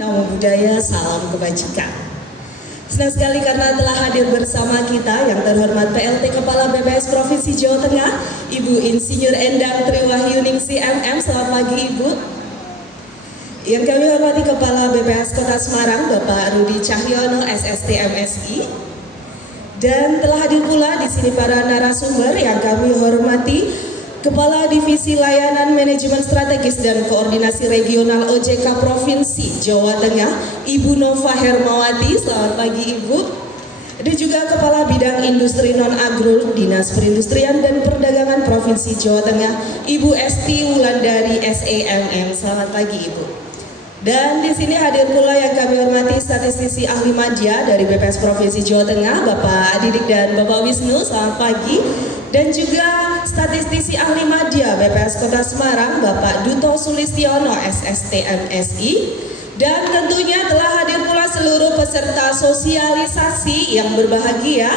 Namo Buddhaya, salam kebajikan. Senang sekali karena telah hadir bersama kita yang terhormat PLT Kepala BPS Provinsi Jawa Tengah, Ibu Insinyur Endang Triwahyuningsi MM. Selamat pagi Ibu. Yang kami hormati Kepala BPS Kota Semarang, Bapak Rudi Cahyono, SST MSI. Dan telah hadir pula di sini para narasumber yang kami hormati, Kepala Divisi Layanan Manajemen Strategis dan Koordinasi Regional OJK Provinsi Jawa Tengah, Ibu Nova Hermawati. Selamat pagi Ibu. Dan juga Kepala Bidang Industri Non-Agro Dinas Perindustrian dan Perdagangan Provinsi Jawa Tengah, Ibu Esti Wulandari SEMM. Selamat pagi Ibu. Dan di sini hadir pula yang kami hormati statistisi ahli madya dari BPS Provinsi Jawa Tengah, Bapak Didik dan Bapak Wisnu. Selamat pagi. Dan juga statistisi ahli madya BPS Kota Semarang, Bapak Duto Sulistiono SST MSI. Dan tentunya telah hadir pula seluruh peserta sosialisasi yang berbahagia,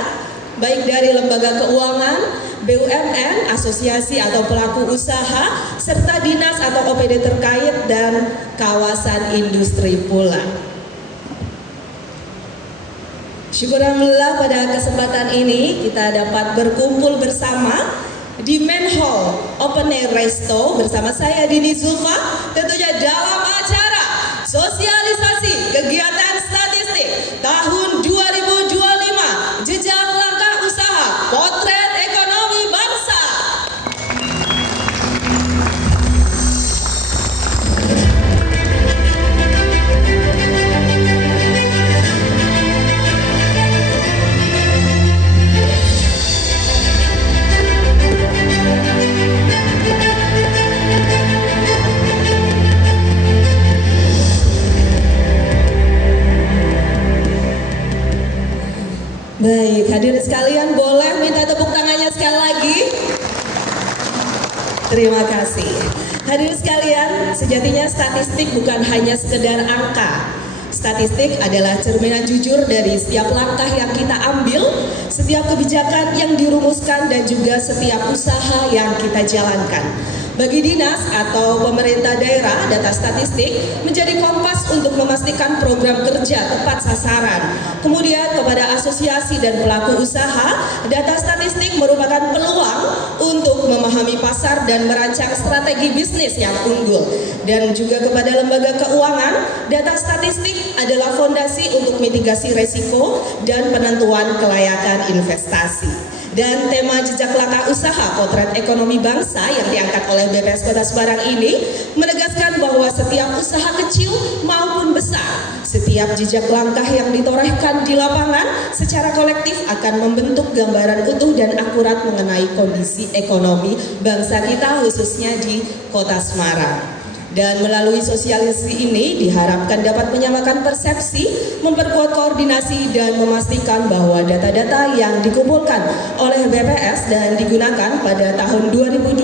baik dari lembaga keuangan, BUMN, asosiasi atau pelaku usaha, serta dinas atau OPD terkait dan kawasan industri pula. Syukur alhamdulillah pada kesempatan ini kita dapat berkumpul bersama di Main Hall Open Air Resto bersama saya Dini Zulfa, tentunya dalam acara sosialisasi kegiatan statistik tahun 2025, jejak langkah usaha, potret ekonomi bangsa. Baik, hadirin sekalian, boleh minta tepuk tangannya sekali lagi? Terima kasih. Hadirin sekalian, sejatinya statistik bukan hanya sekedar angka. Statistik adalah cerminan jujur dari setiap langkah yang kita ambil, setiap kebijakan yang dirumuskan, dan juga setiap usaha yang kita jalankan. Bagi dinas atau pemerintah daerah, data statistik menjadi kompas untuk memastikan program kerja tepat sasaran. Kemudian kepada asosiasi dan pelaku usaha, data statistik merupakan peluang untuk memahami pasar dan merancang strategi bisnis yang unggul. Dan juga kepada lembaga keuangan, data statistik adalah fondasi untuk mitigasi resiko dan penentuan kelayakan investasi. Dan tema jejak langkah usaha potret ekonomi bangsa yang diangkat oleh BPS Kota Semarang ini menegaskan bahwa setiap usaha kecil maupun besar, setiap jejak langkah yang ditorehkan di lapangan secara kolektif akan membentuk gambaran utuh dan akurat mengenai kondisi ekonomi bangsa kita, khususnya di Kota Semarang. Dan melalui sosialisasi ini diharapkan dapat menyamakan persepsi, memperkuat koordinasi, dan memastikan bahwa data-data yang dikumpulkan oleh BPS dan digunakan pada tahun 2025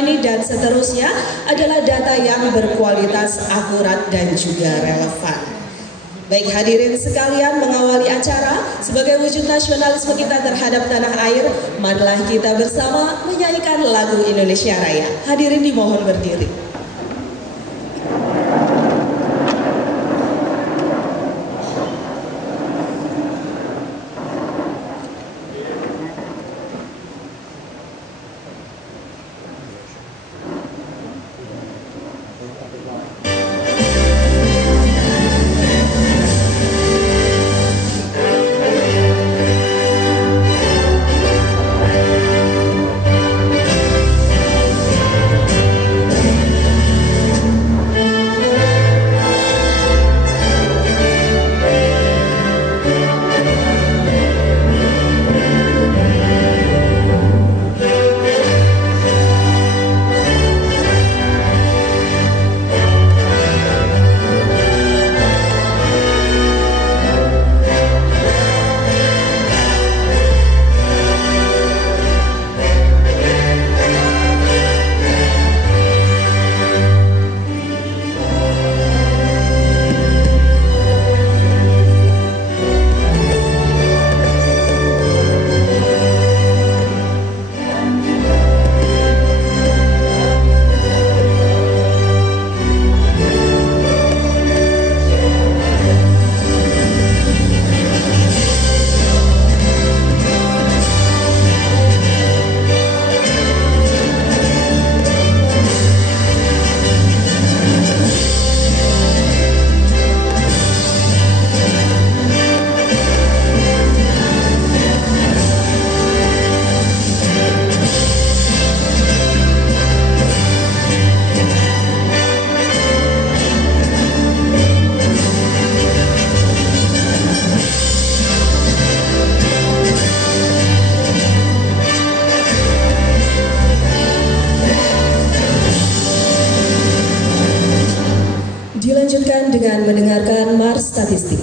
ini dan seterusnya adalah data yang berkualitas, akurat, dan juga relevan. Baik hadirin sekalian, mengawali acara sebagai wujud nasionalisme kita terhadap tanah air, marilah kita bersama menyanyikan lagu Indonesia Raya. Hadirin dimohon berdiri. sekalian dengan mendengarkan Mars Statistik.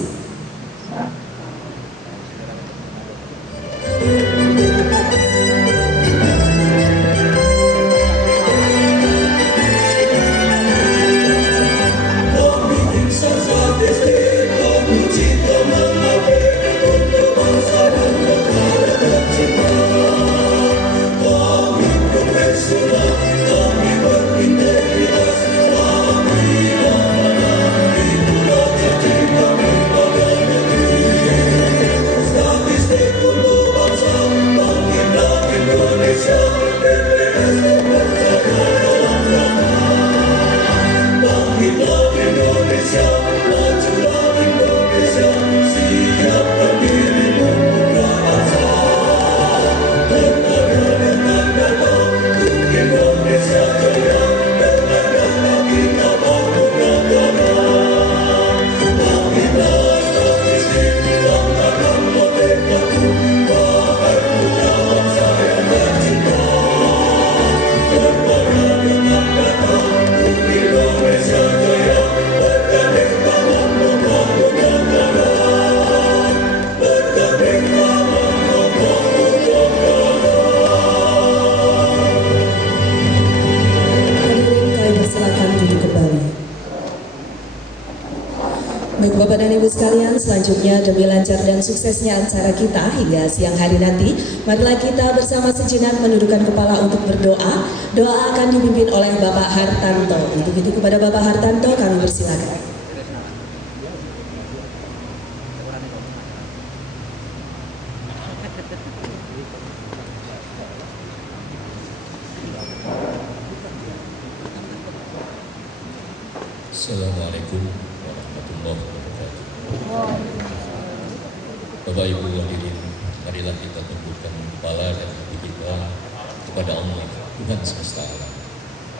Baik Bapak dan Ibu sekalian, selanjutnya demi lancar dan suksesnya acara kita hingga siang hari nanti, marilah kita bersama sejenak menundukkan kepala untuk berdoa. Doa akan dipimpin oleh Bapak Hartanto. Untuk itu kepada Bapak Hartanto kami persilakan. Assalamualaikum warahmatullahi wabarakatuh. Bapak Ibu hadirin, marilah kita tundukkan kepala dan hati kita kepada Allah, Tuhan semesta alam.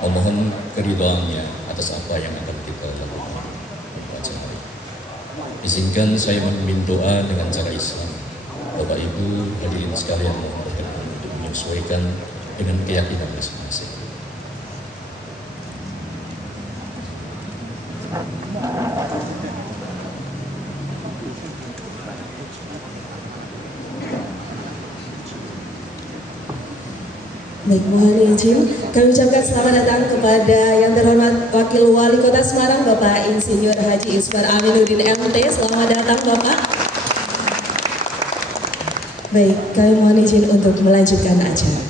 Memohon keridhaannya atas apa yang akan kita lakukan pada hari. Izinkan saya memimpin doa dengan cara Islam. Bapak Ibu hadirin sekalian, mohon berkenan untuk menyesuaikan dengan keyakinan masing-masing. Baik, mohon izin kami ucapkan selamat datang kepada yang terhormat Wakil Wali Kota Semarang Bapak Insinyur Haji Ismar Aminuddin MT. Selamat datang Bapak. Baik, kami mohon izin untuk melanjutkan acara.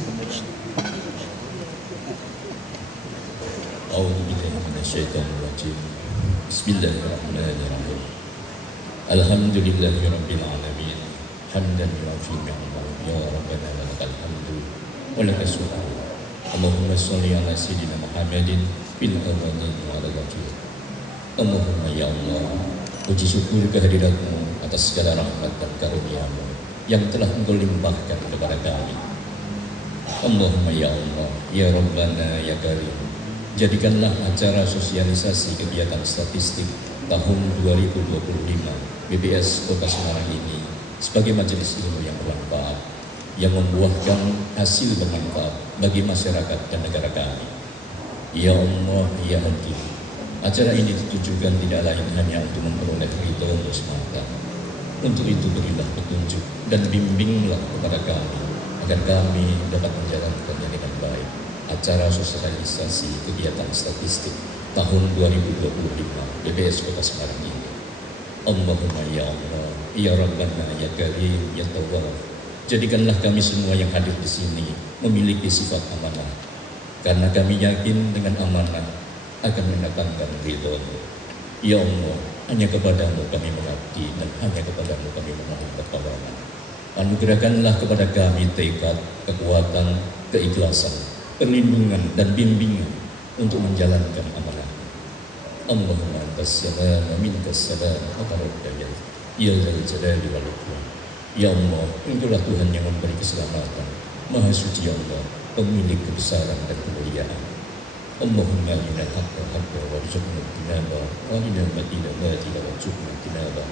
A'udzubillahiminasyaitonirrajim. Bismillahirrahmanirrahim. Alhamdulillahirabbil alamin. Hamdan yu'affi ni'amahu ya rabbana lakal hamdu wa lakal syukru. Allahumma shalli ala sayyidina Muhammadin fil awwalin wa ala akhir. Allahumma ya Allah, puji syukur kehadiratmu atas segala rahmat dan karunia-Mu yang telah Engkau limpahkan kepada kami. Allahumma ya Allah, ya Rabbana ya Karim, jadikanlah acara sosialisasi kegiatan statistik tahun 2025 BPS Kota Semarang ini sebagai majelis ilmu yang bermanfaat, yang membuahkan hasil bermanfaat bagi masyarakat dan negara kami. Ya Allah, ya Hakim, acara ini ditujukan tidak lain hanya untuk memperoleh ridho-Mu semata. Untuk itu berilah petunjuk dan bimbinglah kepada kami agar kami dapat menjalankannya dengan baik. Acara sosialisasi kegiatan statistik tahun 2025 BPS Kota Semarang ini. Allahumma ya Allah, ya Rabbana ya Karim ya Tawwab, jadikanlah kami semua yang hadir di sini memiliki sifat amanah, karena kami yakin dengan amanah akan mendatangkan ridho-Mu. Ya Allah, hanya kepada-Mu kami mengabdi dan hanya kepada-Mu kami memohon pertolongan. Anugerahkanlah kepada kami tekad, kekuatan, keikhlasan, perlindungan dan bimbingan untuk menjalankan amanah. Allahumma antas salam wa minkas salam wa tabarakal ya dzal jalali wal ikram. Ya Allah, Engkaulah Tuhan yang memberi keselamatan, Maha Suci Allah, pemilik kebesaran dan kemuliaan. Allahumma inna haqqa haqqa warzuqna tinaba wa inna batila batila warzuqna tinaba.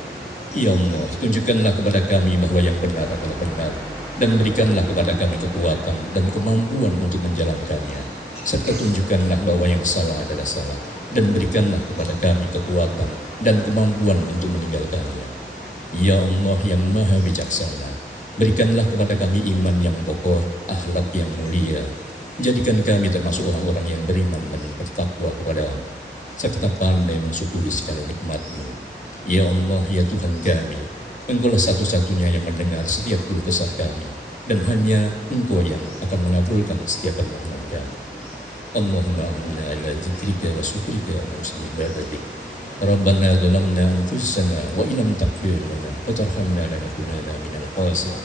Ya Allah, tunjukkanlah kepada kami bahwa yang benar adalah benar, dan berikanlah kepada kami kekuatan dan kemampuan untuk menjalankannya, serta tunjukkanlah bahwa yang salah adalah salah, dan berikanlah kepada kami kekuatan dan kemampuan untuk meninggalkannya. Ya Allah yang maha bijaksana, berikanlah kepada kami iman yang kokoh, akhlak yang mulia. Jadikan kami termasuk orang-orang yang beriman dan bertakwa kepada-Mu, serta pandai mensyukuri segala nikmat-Mu. Ya Allah, ya Tuhan kami, Engkau-lah satu-satunya yang mendengar setiap keluh kesah kami, dan hanya Engkau yang akan mengabulkan setiap permohonan kami. Allahumma inna ala dzikrika wa syukrika wa husni ibadatik. Rabbana zalamna anfusana wa illam taghfir lana wa tarhamna lanakunanna minal khasirin.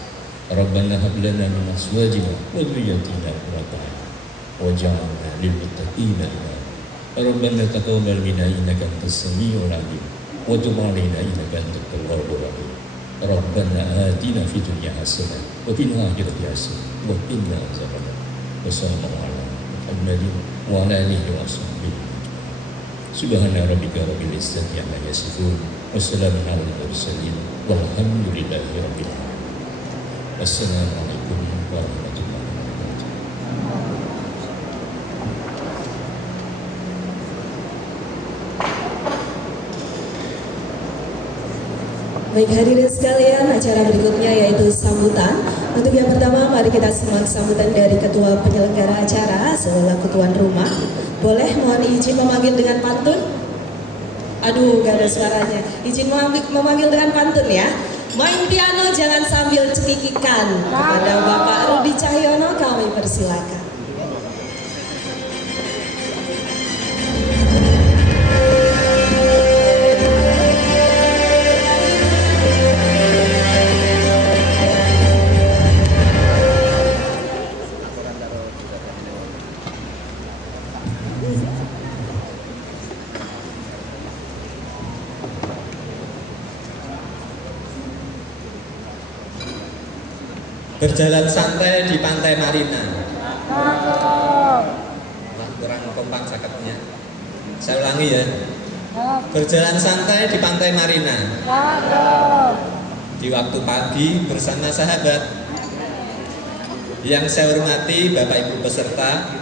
Rabbana hab lana min azwajina wa dhurriyyatina qurrata a'yun waj'alna lil muttaqina imama. Rabbana taqabbal minna innaka antas samiul 'alim wa tub 'alaina innaka antat tawwabur rahim. Rabbana atina fid dunya hasanah wa fil akhirati hasanah wa qina adzabannar. Wassalamu ala Muhammadin wa ala alihi wa sahbihi. Subhana rabbika rabbil izzati amma yasifun wa salamun alal mursalin walhamdulillahi rabbil alamin. Wassalamualaikum warahmatullahi wabarakatuh. Baik hadirin sekalian, acara berikutnya yaitu sambutan. Untuk yang pertama, mari kita simak sambutan dari Ketua Penyelenggara Acara selaku tuan rumah. Boleh mohon izin memanggil dengan pantun? Aduh, gak ada suaranya. Izin memanggil dengan pantun ya. Main piano jangan sambil cekikikan. Kepada Bapak Rudi Cahyono kami persilakan. Berjalan santai di pantai Marina. Kurang kompak cakepnya. Saya ulangi ya. Berjalan santai di pantai Marina. Di waktu pagi bersama sahabat. Yang saya hormati Bapak Ibu peserta,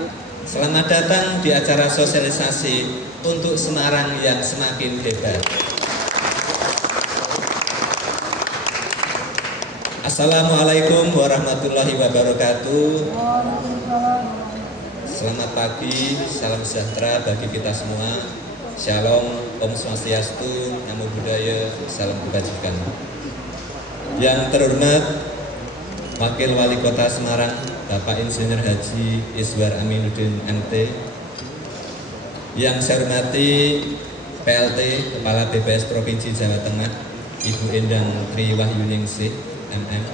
selamat datang di acara sosialisasi untuk Semarang yang semakin hebat. Assalamualaikum warahmatullahi wabarakatuh. Selamat pagi, salam sejahtera bagi kita semua. Shalom, Om Swastiastu, Namo Buddhaya, salam kebajikan. Yang terhormat Wakil Wali Kota Semarang, Bapak Insinyur Haji Iswar Aminuddin MT. Yang saya hormati PLT Kepala BPS Provinsi Jawa Tengah, Ibu Endang Triwahyuningsih MM.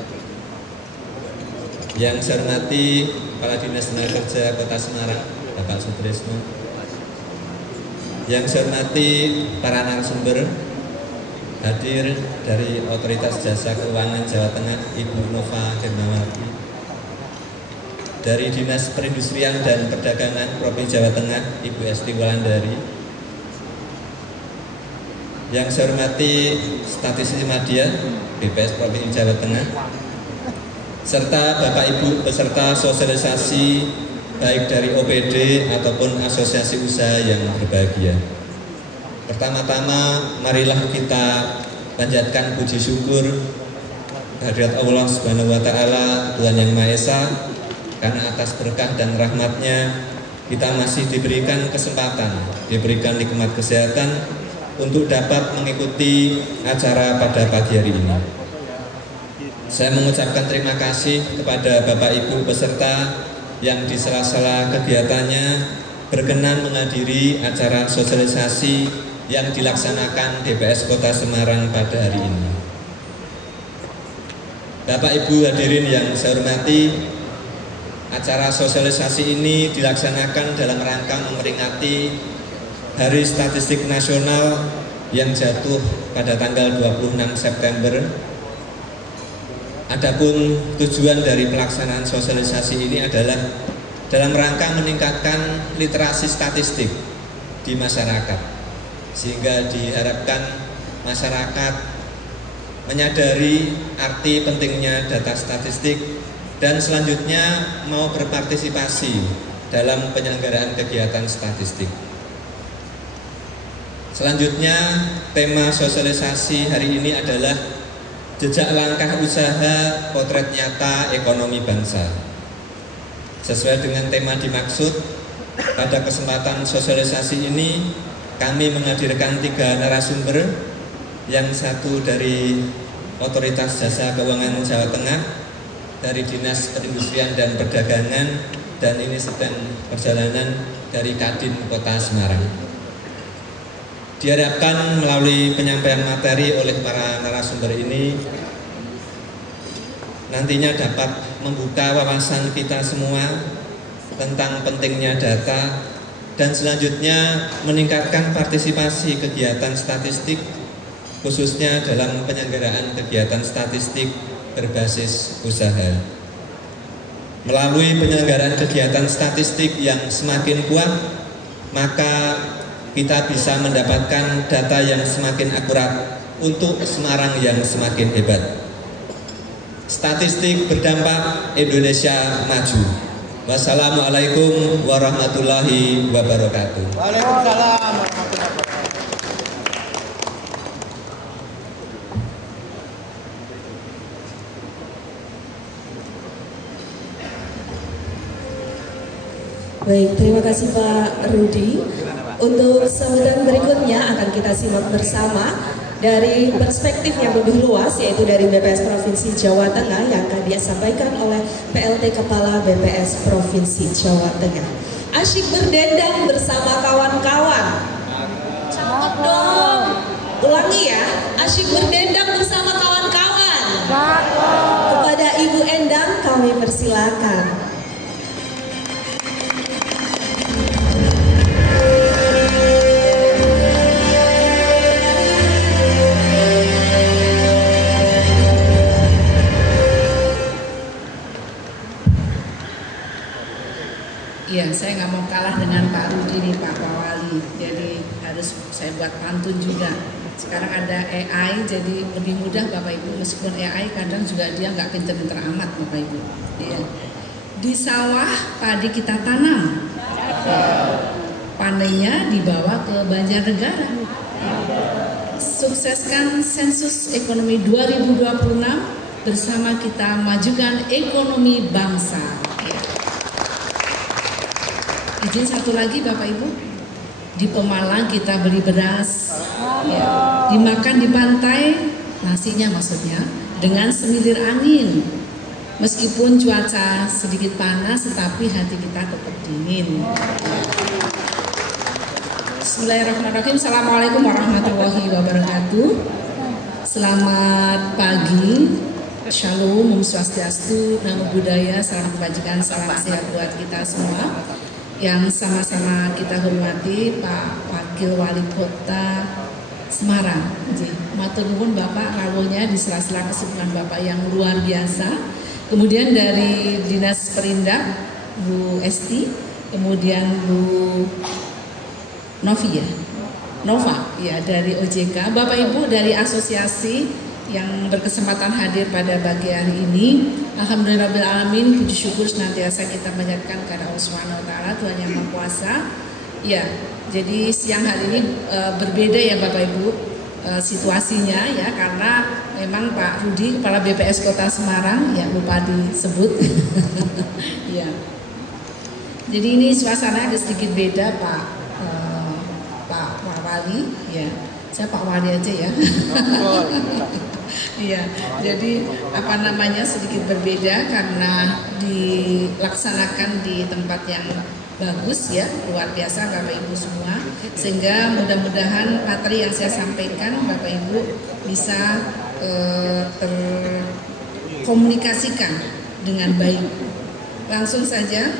Yang saya hormati Kepala Dinas Tenaga Kerja Kota Semarang, Bapak Sutrisno. Yang saya hormati para narasumber hadir dari Otoritas Jasa Keuangan Jawa Tengah, Ibu Nova Hermawati. Dari Dinas Perindustrian dan Perdagangan Provinsi Jawa Tengah, Ibu Esti Wulandari. Yang saya hormati Statistisi Media BPS Provinsi Jawa Tengah, serta Bapak Ibu peserta sosialisasi baik dari OPD ataupun asosiasi usaha yang berbahagia. Pertama-tama marilah kita panjatkan puji syukur kehadirat Allah Subhanahu wa Ta'ala, Tuhan Yang Maha Esa, karena atas berkah dan rahmatnya kita masih diberikan kesempatan, diberikan nikmat kesehatan untuk dapat mengikuti acara pada pagi hari ini. Saya mengucapkan terima kasih kepada Bapak Ibu peserta yang di sela-sela kegiatannya berkenan menghadiri acara sosialisasi yang dilaksanakan DPS Kota Semarang pada hari ini. Bapak Ibu hadirin yang saya hormati, acara sosialisasi ini dilaksanakan dalam rangka memperingati Hari Statistik Nasional yang jatuh pada tanggal 26 September. Adapun tujuan dari pelaksanaan sosialisasi ini adalah dalam rangka meningkatkan literasi statistik di masyarakat, sehingga diharapkan masyarakat menyadari arti pentingnya data statistik dan selanjutnya mau berpartisipasi dalam penyelenggaraan kegiatan statistik. Selanjutnya, tema sosialisasi hari ini adalah jejak langkah usaha potret nyata ekonomi bangsa. Sesuai dengan tema dimaksud, pada kesempatan sosialisasi ini kami menghadirkan 3 narasumber, yang satu dari Otoritas Jasa Keuangan Jawa Tengah, dari Dinas Perindustrian dan Perdagangan, dan ini sedang perjalanan dari Kadin Kota Semarang. Diharapkan melalui penyampaian materi oleh para narasumber ini nantinya dapat membuka wawasan kita semua tentang pentingnya data dan selanjutnya meningkatkan partisipasi kegiatan statistik, khususnya dalam penyelenggaraan kegiatan statistik berbasis usaha. Melalui penyelenggaraan kegiatan statistik yang semakin kuat, maka kita bisa mendapatkan data yang semakin akurat untuk Semarang yang semakin hebat. Statistik berdampak, Indonesia maju. Wassalamualaikum warahmatullahi wabarakatuh. Waalaikumsalam warahmatullahi wabarakatuh. Baik, terima kasih Pak Rudi. Untuk sambutan berikutnya akan kita simak bersama dari perspektif yang lebih luas, yaitu dari BPS Provinsi Jawa Tengah yang akan disampaikan oleh PLT Kepala BPS Provinsi Jawa Tengah. Asyik berdendang bersama kawan-kawan. Cakep dong. Ulangi ya, asyik berdendang bersama kawan-kawan. Kepada Ibu Endang kami persilakan. Iya, saya nggak mau kalah dengan Pak Rudi nih, Pak Wali. Jadi harus saya buat pantun juga. Sekarang ada AI, jadi lebih mudah Bapak Ibu. Meskipun AI kadang juga dia nggak pinter-pinter amat Bapak Ibu. Iya. Di sawah padi kita tanam, panennya dibawa ke Banjarnegara. Sukseskan sensus ekonomi 2026 bersama kita majukan ekonomi bangsa. Izin satu lagi Bapak Ibu, di Pemalang kita beli beras, ya, dimakan di pantai, nasinya maksudnya, dengan semilir angin. Meskipun cuaca sedikit panas, tetapi hati kita tetap dingin. Bismillahirrahmanirrahim. Assalamualaikum warahmatullahi wabarakatuh. Selamat pagi, Shalom, Om Swastiastu, Namo Buddhaya, salam kebajikan, salam sehat buat kita semua. Yang sama-sama kita hormati Pak Wakil Wali Kota Semarang. Matur nuwun Bapak, rawuhnya di sela-sela kesibukan Bapak yang luar biasa. Kemudian dari Dinas Perindak Bu Esti, kemudian Bu Novi ya, Nova ya dari OJK, Bapak Ibu dari asosiasi yang berkesempatan hadir pada pagi hari ini. Alhamdulillahirrahmanirrahim, puji syukur senantiasa kita panjatkan kepada Allah Subhanahu wa taala, Tuhan yang Maha Kuasa. Ya, jadi siang hari ini berbeda ya Bapak Ibu situasinya ya, karena memang Pak Rudi Kepala BPS Kota Semarang ya lupa disebut. Ya. Jadi ini suasana agak sedikit beda Pak Wali ya. Saya Pak Wali aja ya. Iya, jadi apa namanya sedikit berbeda karena dilaksanakan di tempat yang bagus ya, luar biasa Bapak Ibu semua. Sehingga mudah-mudahan materi yang saya sampaikan Bapak Ibu bisa terkomunikasikan dengan baik. Langsung saja.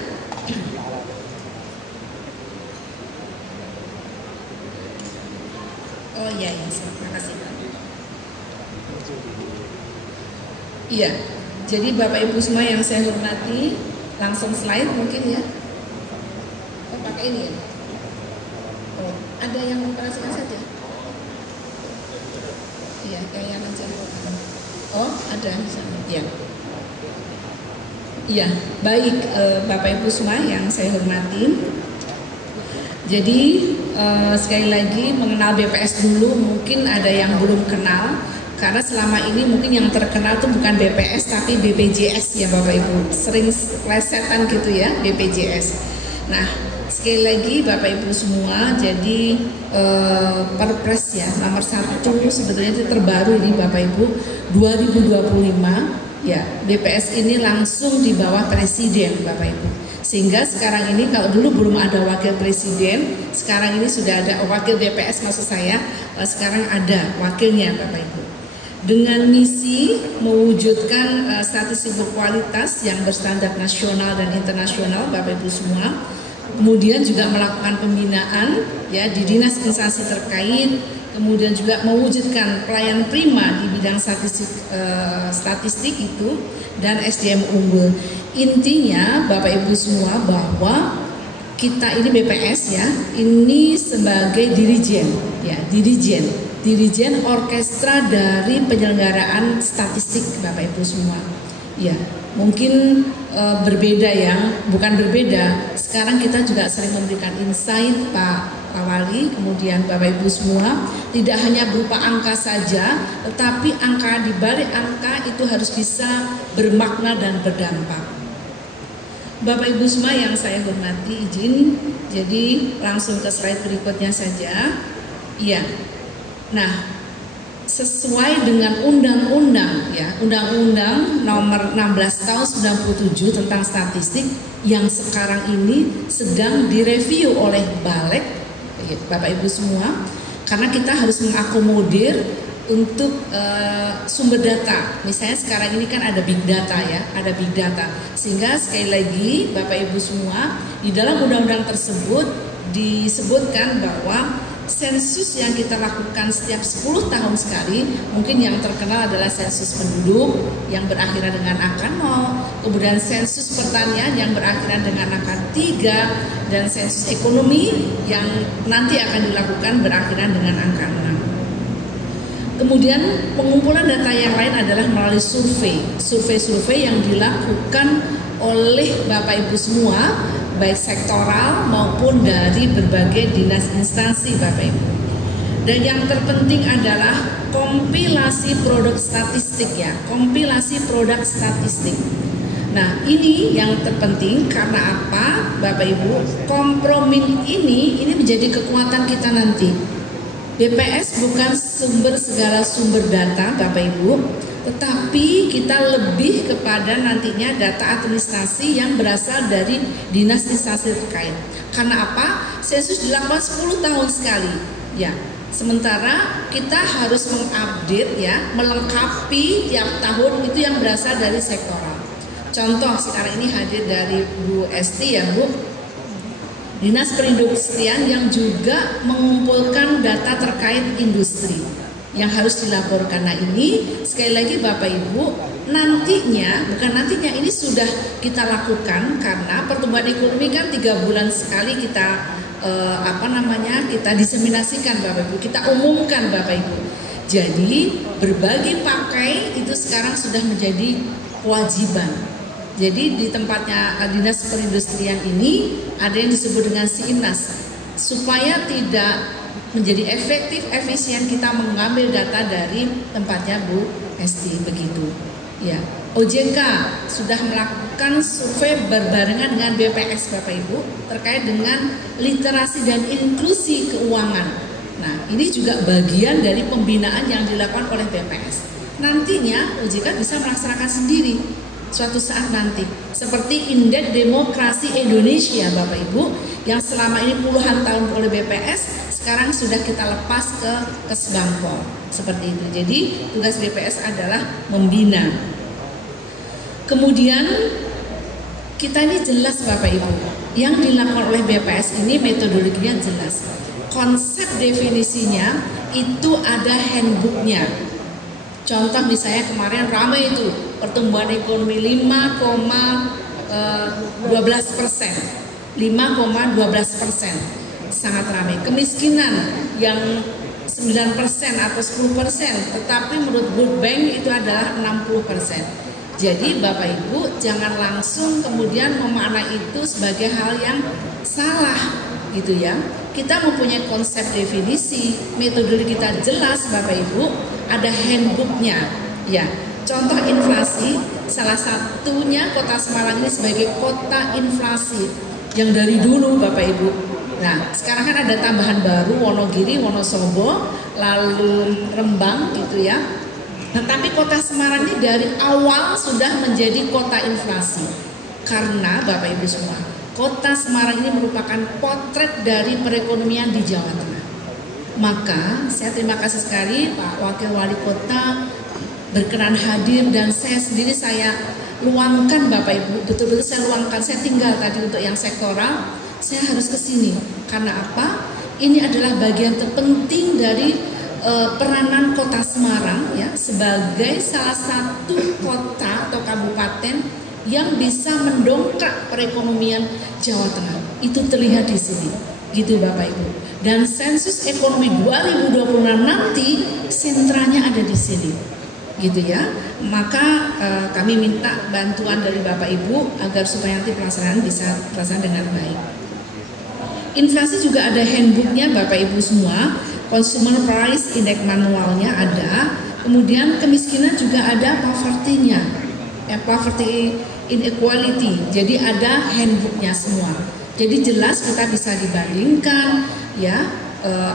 Oh iya, terima kasih. Iya, jadi Bapak Ibu semua yang saya hormati, langsung slide mungkin ya. Oh, pakai ini ya. Oh, ada yang memperhatikan saja. Iya, kayak aja. Oh, ada di sana. Iya. Iya, baik Bapak Ibu semua yang saya hormati. Jadi sekali lagi mengenal BPS dulu, mungkin ada yang belum kenal karena selama ini mungkin yang terkenal tuh bukan BPS tapi BPJS ya Bapak Ibu, sering plesetan gitu ya BPJS. Nah sekali lagi Bapak Ibu semua, jadi Perpres ya nomor 1 sebetulnya itu terbaru ini Bapak Ibu 2025 ya, BPS ini langsung di bawah Presiden Bapak Ibu. Sehingga sekarang ini kalau dulu belum ada wakil presiden, sekarang ini sudah ada wakil BPS maksud saya, sekarang ada wakilnya Bapak Ibu. Dengan misi mewujudkan statistik berkualitas yang berstandar nasional dan internasional Bapak Ibu semua. Kemudian juga melakukan pembinaan ya di dinas instansi terkait, kemudian juga mewujudkan pelayanan prima di bidang statistik itu dan SDM unggul. Intinya Bapak Ibu semua bahwa kita ini BPS ya, ini sebagai dirijen ya, dirijen orkestra dari penyelenggaraan statistik Bapak Ibu semua. Ya, mungkin berbeda ya, bukan berbeda. Sekarang kita juga sering memberikan insight Pak Wali, kemudian Bapak Ibu semua, tidak hanya berupa angka saja, tetapi angka di balik angka itu harus bisa bermakna dan berdampak. Bapak Ibu semua yang saya hormati, izin jadi langsung ke slide berikutnya saja. Iya. Nah, sesuai dengan undang-undang ya, Undang-Undang Nomor 16 Tahun 97 tentang statistik yang sekarang ini sedang direview oleh Balek Bapak Ibu semua, karena kita harus mengakomodir untuk sumber data. Misalnya sekarang ini kan ada big data ya, ada big data. Sehingga sekali lagi Bapak Ibu semua, di dalam undang-undang tersebut disebutkan bahwa sensus yang kita lakukan setiap 10 tahun sekali, mungkin yang terkenal adalah sensus penduduk yang berakhiran dengan angka 0, kemudian sensus pertanian yang berakhiran dengan angka 3, dan sensus ekonomi yang nanti akan dilakukan berakhiran dengan angka 6. Kemudian pengumpulan data yang lain adalah melalui survei yang dilakukan oleh Bapak Ibu semua, baik sektoral maupun dari berbagai dinas instansi Bapak Ibu. Dan yang terpenting adalah kompilasi produk statistik ya, kompilasi produk statistik. Nah ini yang terpenting karena apa Bapak Ibu, kompromi ini menjadi kekuatan kita nanti. BPS bukan segala sumber data Bapak Ibu, tetapi kita lebih kepada nantinya data administrasi yang berasal dari dinas instansi terkait. Karena apa? Sensus dilakukan 10 tahun sekali. Ya, sementara kita harus mengupdate ya, melengkapi tiap tahun itu yang berasal dari sektoral. Contoh sekarang ini hadir dari Bu Esti ya Bu, Dinas Perindustrian yang juga mengumpulkan data terkait industri yang harus dilaporkan. Nah ini sekali lagi Bapak Ibu, ini sudah kita lakukan karena pertumbuhan ekonomi kan 3 bulan sekali kita kita diseminasikan Bapak Ibu, kita umumkan Bapak Ibu. Jadi berbagi pakai itu sekarang sudah menjadi kewajiban. Jadi di tempatnya Dinas Perindustrian ini ada yang disebut dengan SINAS, supaya tidak menjadi efektif, efisien kita mengambil data dari tempatnya Bu Esti begitu. Ya, OJK sudah melakukan survei berbarengan dengan BPS Bapak Ibu terkait dengan literasi dan inklusi keuangan. Nah, ini juga bagian dari pembinaan yang dilakukan oleh BPS. Nantinya OJK bisa melaksanakan sendiri suatu saat nanti, seperti Indeks Demokrasi Indonesia Bapak Ibu yang selama ini puluhan tahun oleh BPS, sekarang sudah kita lepas ke Kesbangpol seperti itu. Jadi tugas BPS adalah membina. Kemudian kita ini jelas Bapak Ibu, yang dilakukan oleh BPS ini metodologinya jelas, konsep definisinya itu ada handbooknya. Contoh misalnya kemarin ramai itu pertumbuhan ekonomi 5,12%, sangat ramai. Kemiskinan yang 9% atau 10%, tetapi menurut World Bank itu adalah 60%. Jadi Bapak Ibu jangan langsung kemudian memaknai itu sebagai hal yang salah gitu ya. kita mempunyai konsep definisi, metodologi kita jelas Bapak Ibu, ada handbooknya. Ya, contoh inflasi, salah satunya Kota Semarang ini sebagai kota inflasi yang dari dulu Bapak Ibu. Nah, sekarang kan ada tambahan baru, Wonogiri, Wonosobo, lalu Rembang gitu ya. Nah, tapi Kota Semarang ini dari awal sudah menjadi kota inflasi. Karena Bapak Ibu semua, Kota Semarang ini merupakan potret dari perekonomian di Jawa Tengah. Maka saya terima kasih sekali Pak Wakil Wali Kota berkenan hadir, dan saya sendiri saya luangkan Bapak Ibu, betul-betul saya luangkan, saya tinggal tadi untuk yang sektoral, saya harus ke sini. Karena apa? Ini adalah bagian terpenting dari peranan Kota Semarang ya, sebagai salah satu kota atau kabupaten yang bisa mendongkrak perekonomian Jawa Tengah. Itu terlihat di sini, gitu Bapak Ibu. Dan sensus ekonomi 2026 nanti sentranya ada di sini, gitu ya. Maka kami minta bantuan dari Bapak Ibu agar supaya nanti pelaksanaan bisa terlaksana dengan baik. Inflasi juga ada handbooknya Bapak Ibu semua, Consumer Price Index manualnya ada, kemudian kemiskinan juga ada poverty-nya, poverty inequality, jadi ada handbooknya semua. Jadi jelas kita bisa dibandingkan ya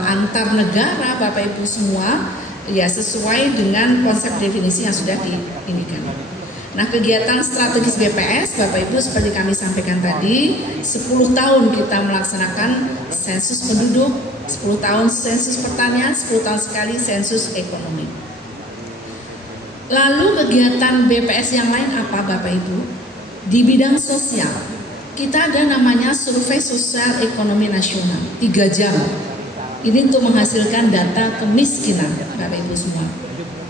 antar negara Bapak Ibu semua ya, sesuai dengan konsep definisi yang sudah diinikan. Nah, kegiatan strategis BPS Bapak Ibu seperti kami sampaikan tadi, 10 tahun kita melaksanakan sensus penduduk, 10 tahun sensus pertanian, 10 tahun sekali sensus ekonomi. Lalu kegiatan BPS yang lain apa Bapak Ibu? Di bidang sosial, kita ada namanya survei sosial ekonomi nasional, 3 jam. Ini untuk menghasilkan data kemiskinan Bapak Ibu semua.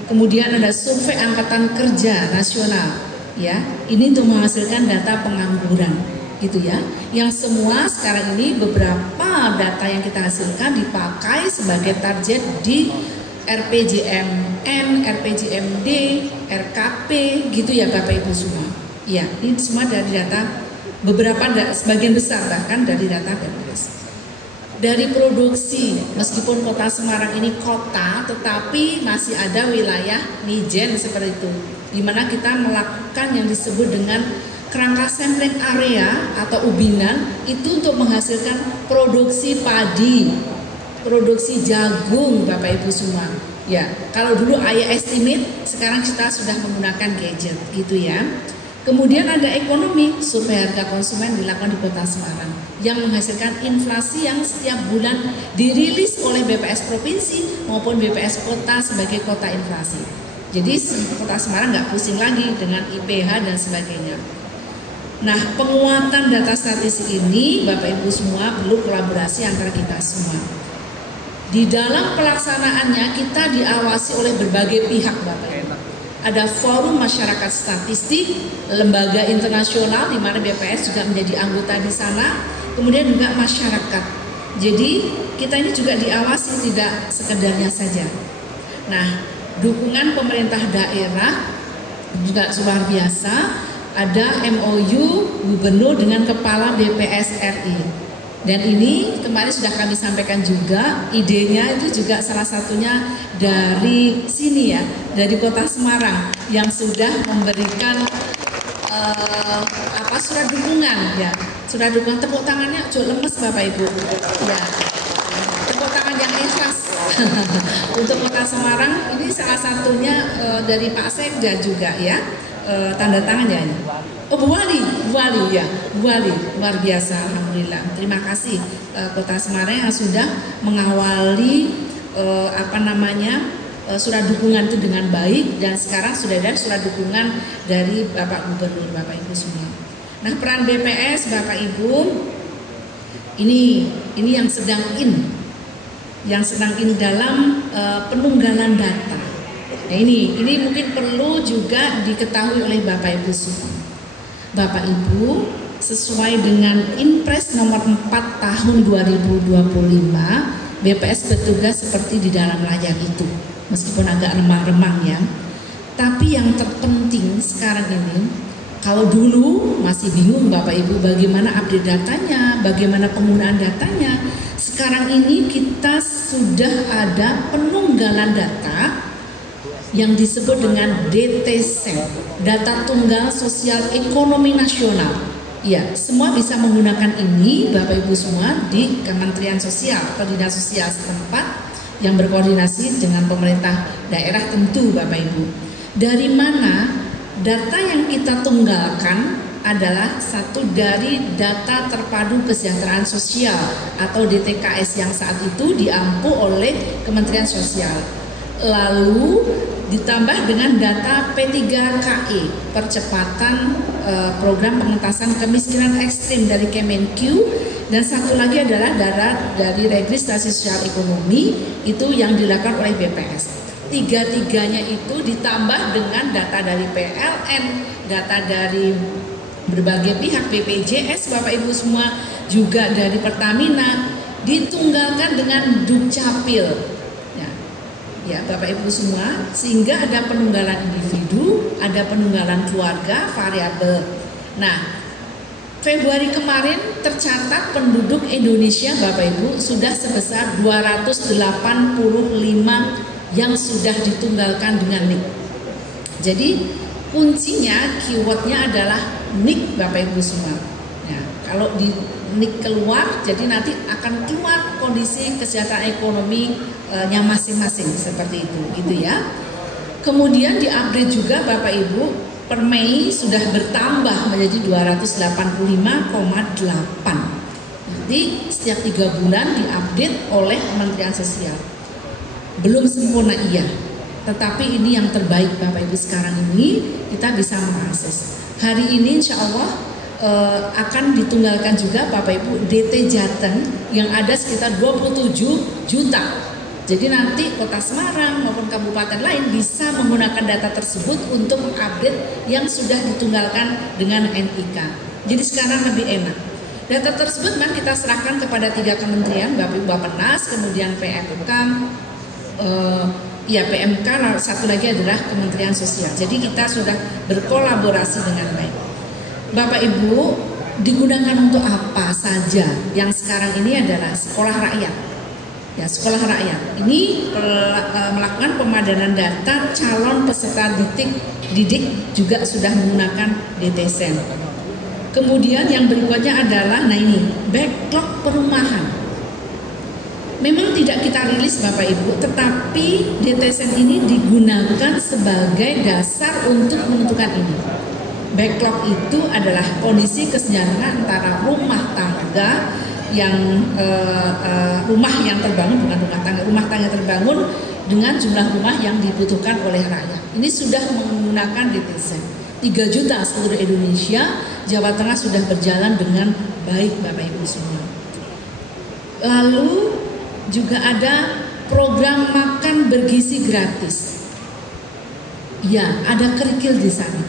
Kemudian ada survei angkatan kerja nasional, ya. Ini untuk menghasilkan data pengangguran, gitu ya. Yang semua sekarang ini beberapa data yang kita hasilkan dipakai sebagai target di RPJMN, RPJMD, RKP, gitu ya Bapak Ibu semua. Ya, ini semua dari data, beberapa sebagian besar bahkan dari data BPS. Dari produksi, meskipun Kota Semarang ini kota, tetapi masih ada wilayah mijen seperti itu, di mana kita melakukan yang disebut dengan kerangka sampling area atau ubinan, itu untuk menghasilkan produksi padi, produksi jagung Bapak Ibu semua. Ya, kalau dulu ayah estimate, sekarang kita sudah menggunakan gadget, gitu ya. Kemudian ada ekonomi, survei harga konsumen dilakukan di Kota Semarang yang menghasilkan inflasi yang setiap bulan dirilis oleh BPS Provinsi maupun BPS Kota sebagai kota inflasi. Jadi Kota Semarang nggak pusing lagi dengan IPH dan sebagainya. Nah, penguatan data statistik ini Bapak Ibu semua perlu kolaborasi antara kita semua. Di dalam pelaksanaannya kita diawasi oleh berbagai pihak Bapak Ibu. Ada forum masyarakat statistik, lembaga internasional di mana BPS juga menjadi anggota di sana, kemudian juga masyarakat. Jadi kita ini juga diawasi, tidak sekedarnya saja. Nah, dukungan pemerintah daerah juga luar biasa. Ada MOU gubernur dengan kepala BPS RI. Dan ini kemarin sudah kami sampaikan juga, idenya itu juga salah satunya dari sini ya, dari Kota Semarang yang sudah memberikan surat dukungan ya, surat dukungan. Tepuk tangannya cukup lemes Bapak Ibu ya, tepuk tangan yang ikhlas untuk Kota Semarang. Ini salah satunya dari Pak Sekda juga ya, tanda tangan ya. Oh, Bu Wali ya, Bu Wali luar biasa, alhamdulillah. Terima kasih Kota Semarang yang sudah mengawali surat dukungan itu dengan baik, dan sekarang sudah ada surat dukungan dari Bapak Gubernur, Bapak Ibu semua. Nah, peran BPS Bapak Ibu ini yang sedang in dalam penunggalan data. Nah, ini mungkin perlu juga diketahui oleh Bapak Ibu semua. Bapak Ibu, sesuai dengan Inpres nomor 4 tahun 2025, BPS bertugas seperti di dalam layar itu, meskipun agak remang-remang ya. Tapi yang terpenting sekarang ini, Kalau dulu masih bingung Bapak Ibu bagaimana update datanya, bagaimana penggunaan datanya. Sekarang ini kita sudah ada penunggalan data yang disebut dengan DTSEN, Data Tunggal Sosial Ekonomi Nasional. Ya, semua bisa menggunakan ini Bapak Ibu semua di Kementerian Sosial atau Dinas Sosial setempat yang berkoordinasi dengan pemerintah daerah tentu Bapak Ibu. Dari mana data yang kita tunggalkan adalah satu dari data terpadu kesejahteraan sosial atau DTKS yang saat itu diampu oleh Kementerian Sosial. Lalu ditambah dengan data P3KE, percepatan program pengentasan kemiskinan ekstrim dari Kemenq, dan satu lagi adalah data dari registrasi sosial ekonomi itu yang dilakukan oleh BPS. Tiga-tiganya itu ditambah dengan data dari PLN, data dari berbagai pihak, BPJS Bapak Ibu semua, juga dari Pertamina, ditunggalkan dengan Dukcapil. Ya Bapak Ibu semua, sehingga ada penunggalan individu, ada penunggalan keluarga, variabel. Nah, Februari kemarin tercatat penduduk Indonesia Bapak Ibu sudah sebesar 285 yang sudah ditunggalkan dengan NIK. Jadi kuncinya, keywordnya adalah NIK Bapak Ibu semua. Nah, kalau di NIK keluar, jadi nanti akan keluar kondisi kesejahteraan ekonomi yang masing-masing seperti itu, gitu ya. Kemudian diupdate juga Bapak Ibu, per Mei sudah bertambah menjadi 285,8. Nanti setiap 3 bulan diupdate oleh Kementerian Sosial. Belum sempurna iya, tetapi ini yang terbaik Bapak Ibu sekarang ini kita bisa mengakses. Hari ini insya Allah akan ditunggalkan juga Bapak Ibu DT Jateng yang ada sekitar 27 juta. Jadi nanti Kota Semarang maupun kabupaten lain bisa menggunakan data tersebut untuk mengupdate yang sudah ditunggalkan dengan NIK. Jadi sekarang lebih enak. Data tersebut memang kita serahkan kepada 3 kementerian, Bapak Ibu Bappenas, kemudian PMK, PMK, satu lagi adalah Kementerian Sosial. Jadi kita sudah berkolaborasi dengan baik. Bapak Ibu, digunakan untuk apa saja? Yang sekarang ini adalah sekolah rakyat. Ya, sekolah rakyat. Ini melakukan pemadanan data calon peserta didik juga sudah menggunakan DTSEN. Kemudian yang berikutnya adalah, nah ini, backlog perumahan. Memang tidak kita rilis Bapak Ibu, tetapi DTSEN ini digunakan sebagai dasar untuk menentukan ini. Backlog itu adalah kondisi kesejahteraan antara rumah tangga yang rumah yang terbangun, bukan rumah tangga terbangun dengan jumlah rumah yang dibutuhkan oleh rakyat. Ini sudah menggunakan DTSEN. 3 juta seluruh Indonesia, Jawa Tengah sudah berjalan dengan baik Bapak Ibu semua. Lalu juga ada program makan bergizi gratis. Ya, ada kerikil di sana.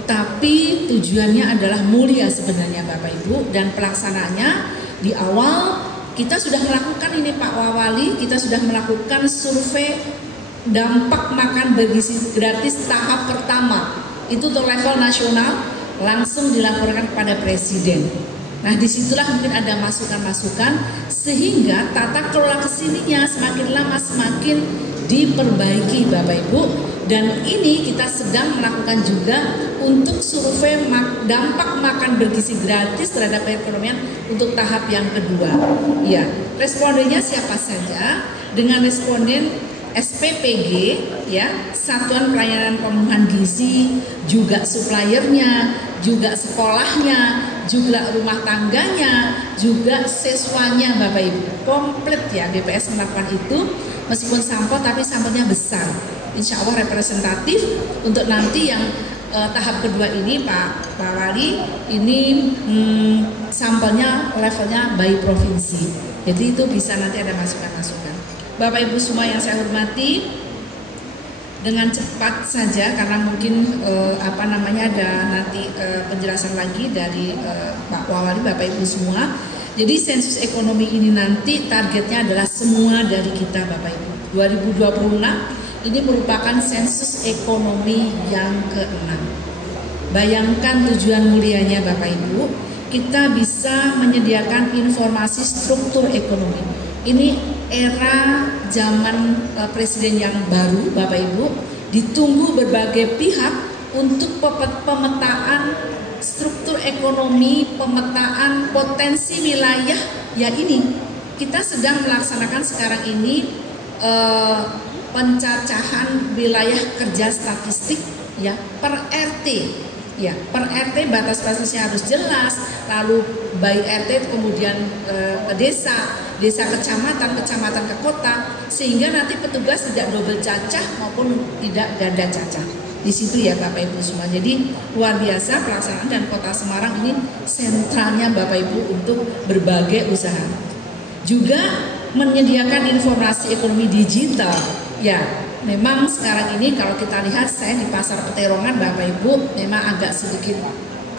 Tetapi tujuannya adalah mulia sebenarnya Bapak Ibu, dan pelaksanaannya di awal kita sudah melakukan ini Pak Wawali, kita sudah melakukan survei dampak makan bergizi gratis tahap pertama. Itu untuk level nasional, langsung dilaporkan kepada Presiden. Nah, disitulah mungkin ada masukan-masukan sehingga tata kelola kesininya semakin lama semakin diperbaiki Bapak Ibu. Dan ini kita sedang melakukan juga untuk survei dampak makan bergizi gratis terhadap perekonomian untuk tahap yang kedua. Ya, respondennya siapa saja? Dengan responden SPPG, ya, Satuan Pelayanan Pemenuhan Gizi, juga suppliernya, juga sekolahnya, juga rumah tangganya, juga siswanya Bapak Ibu. Komplit ya BPS melakukan itu, meskipun sampel tapi sampelnya besar. Insya Allah representatif untuk nanti yang tahap kedua ini Pak Wali, ini sampelnya levelnya by provinsi. Jadi itu bisa nanti ada masukan-masukan. Bapak Ibu semua yang saya hormati, dengan cepat saja karena mungkin ada nanti penjelasan lagi dari Pak Wawali, Bapak Ibu semua. Jadi sensus ekonomi ini nanti targetnya adalah semua dari kita Bapak Ibu. 2026 ini merupakan sensus ekonomi yang ke-6. Bayangkan tujuan mulianya Bapak Ibu, kita bisa menyediakan informasi struktur ekonomi. Ini era zaman presiden yang baru Bapak Ibu, ditunggu berbagai pihak untuk pemetaan struktur ekonomi, pemetaan potensi wilayah. Ya ini kita sedang melaksanakan sekarang ini pencacahan wilayah kerja statistik ya per RT. Ya, per RT batas-batasnya harus jelas, lalu by RT kemudian ke desa, desa kecamatan, kecamatan ke kota, sehingga nanti petugas tidak double cacah maupun tidak ganda cacah. Di situ ya Bapak Ibu semua. Jadi luar biasa pelaksanaan, dan Kota Semarang ini sentralnya Bapak Ibu untuk berbagai usaha. Juga menyediakan informasi ekonomi digital. Ya, memang sekarang ini kalau kita lihat, saya di Pasar Peterongan Bapak Ibu memang agak sedikit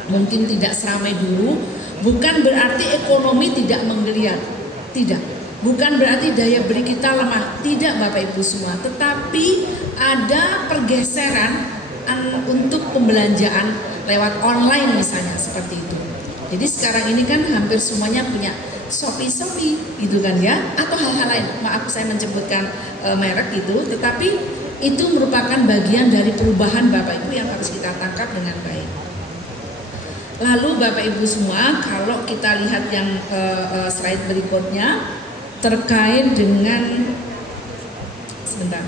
mungkin tidak seramai dulu. Bukan berarti ekonomi tidak menggeliat, tidak. Bukan berarti daya beli kita lemah, tidak Bapak Ibu semua. Tetapi ada pergeseran untuk pembelanjaan lewat online misalnya, seperti itu. Jadi sekarang ini kan hampir semuanya punya Shopee gitu kan ya, atau hal-hal lain. Maaf saya menyebutkan merek gitu, tetapi itu merupakan bagian dari perubahan Bapak Ibu yang harus kita tangkap dengan baik. Lalu Bapak Ibu semua, kalau kita lihat yang slide berikutnya terkait dengan sebentar.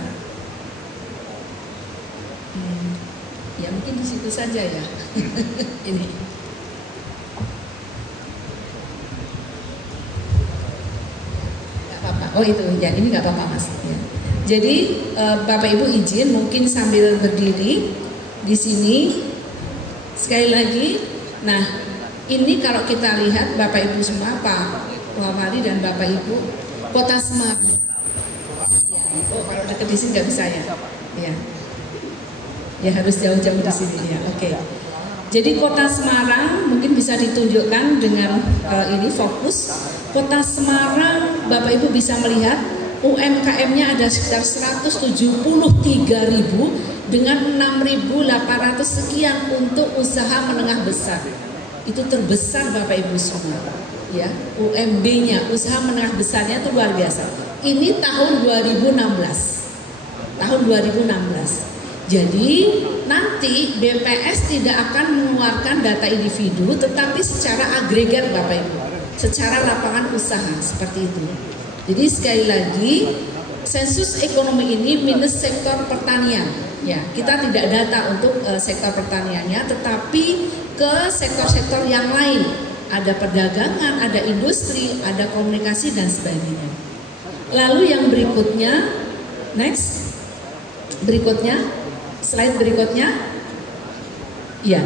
Ya mungkin di situ saja ya. Ini. Nggak apa-apa. Oh itu ya, ini nggak apa-apa Mas. Ya. Jadi Bapak Ibu izin mungkin sambil berdiri di sini sekali lagi. Nah ini kalau kita lihat Bapak Ibu semua, Pak Wali dan Bapak Ibu, Kota Semarang. Ya, oh kalau dekat di sini nggak bisa ya. Ya. Ya harus jauh-jauh di sini ya. Oke. Jadi Kota Semarang mungkin bisa ditunjukkan dengan ini fokus. Kota Semarang Bapak Ibu bisa melihat UMKM-nya ada sekitar 173.000 dengan 6.800 sekian untuk usaha menengah besar. Itu terbesar Bapak Ibu semua. Ya, UMB-nya, usaha menengah besarnya itu luar biasa. Ini tahun 2016. Tahun 2016. Jadi nanti BPS tidak akan mengeluarkan data individu, tetapi secara agregat Bapak Ibu, secara lapangan usaha seperti itu. Jadi sekali lagi, sensus ekonomi ini minus sektor pertanian. Ya, kita tidak data untuk sektor pertaniannya, tetapi ke sektor-sektor yang lain. Ada perdagangan, ada industri, ada komunikasi dan sebagainya. Lalu yang berikutnya, next, berikutnya. Slide berikutnya, ya.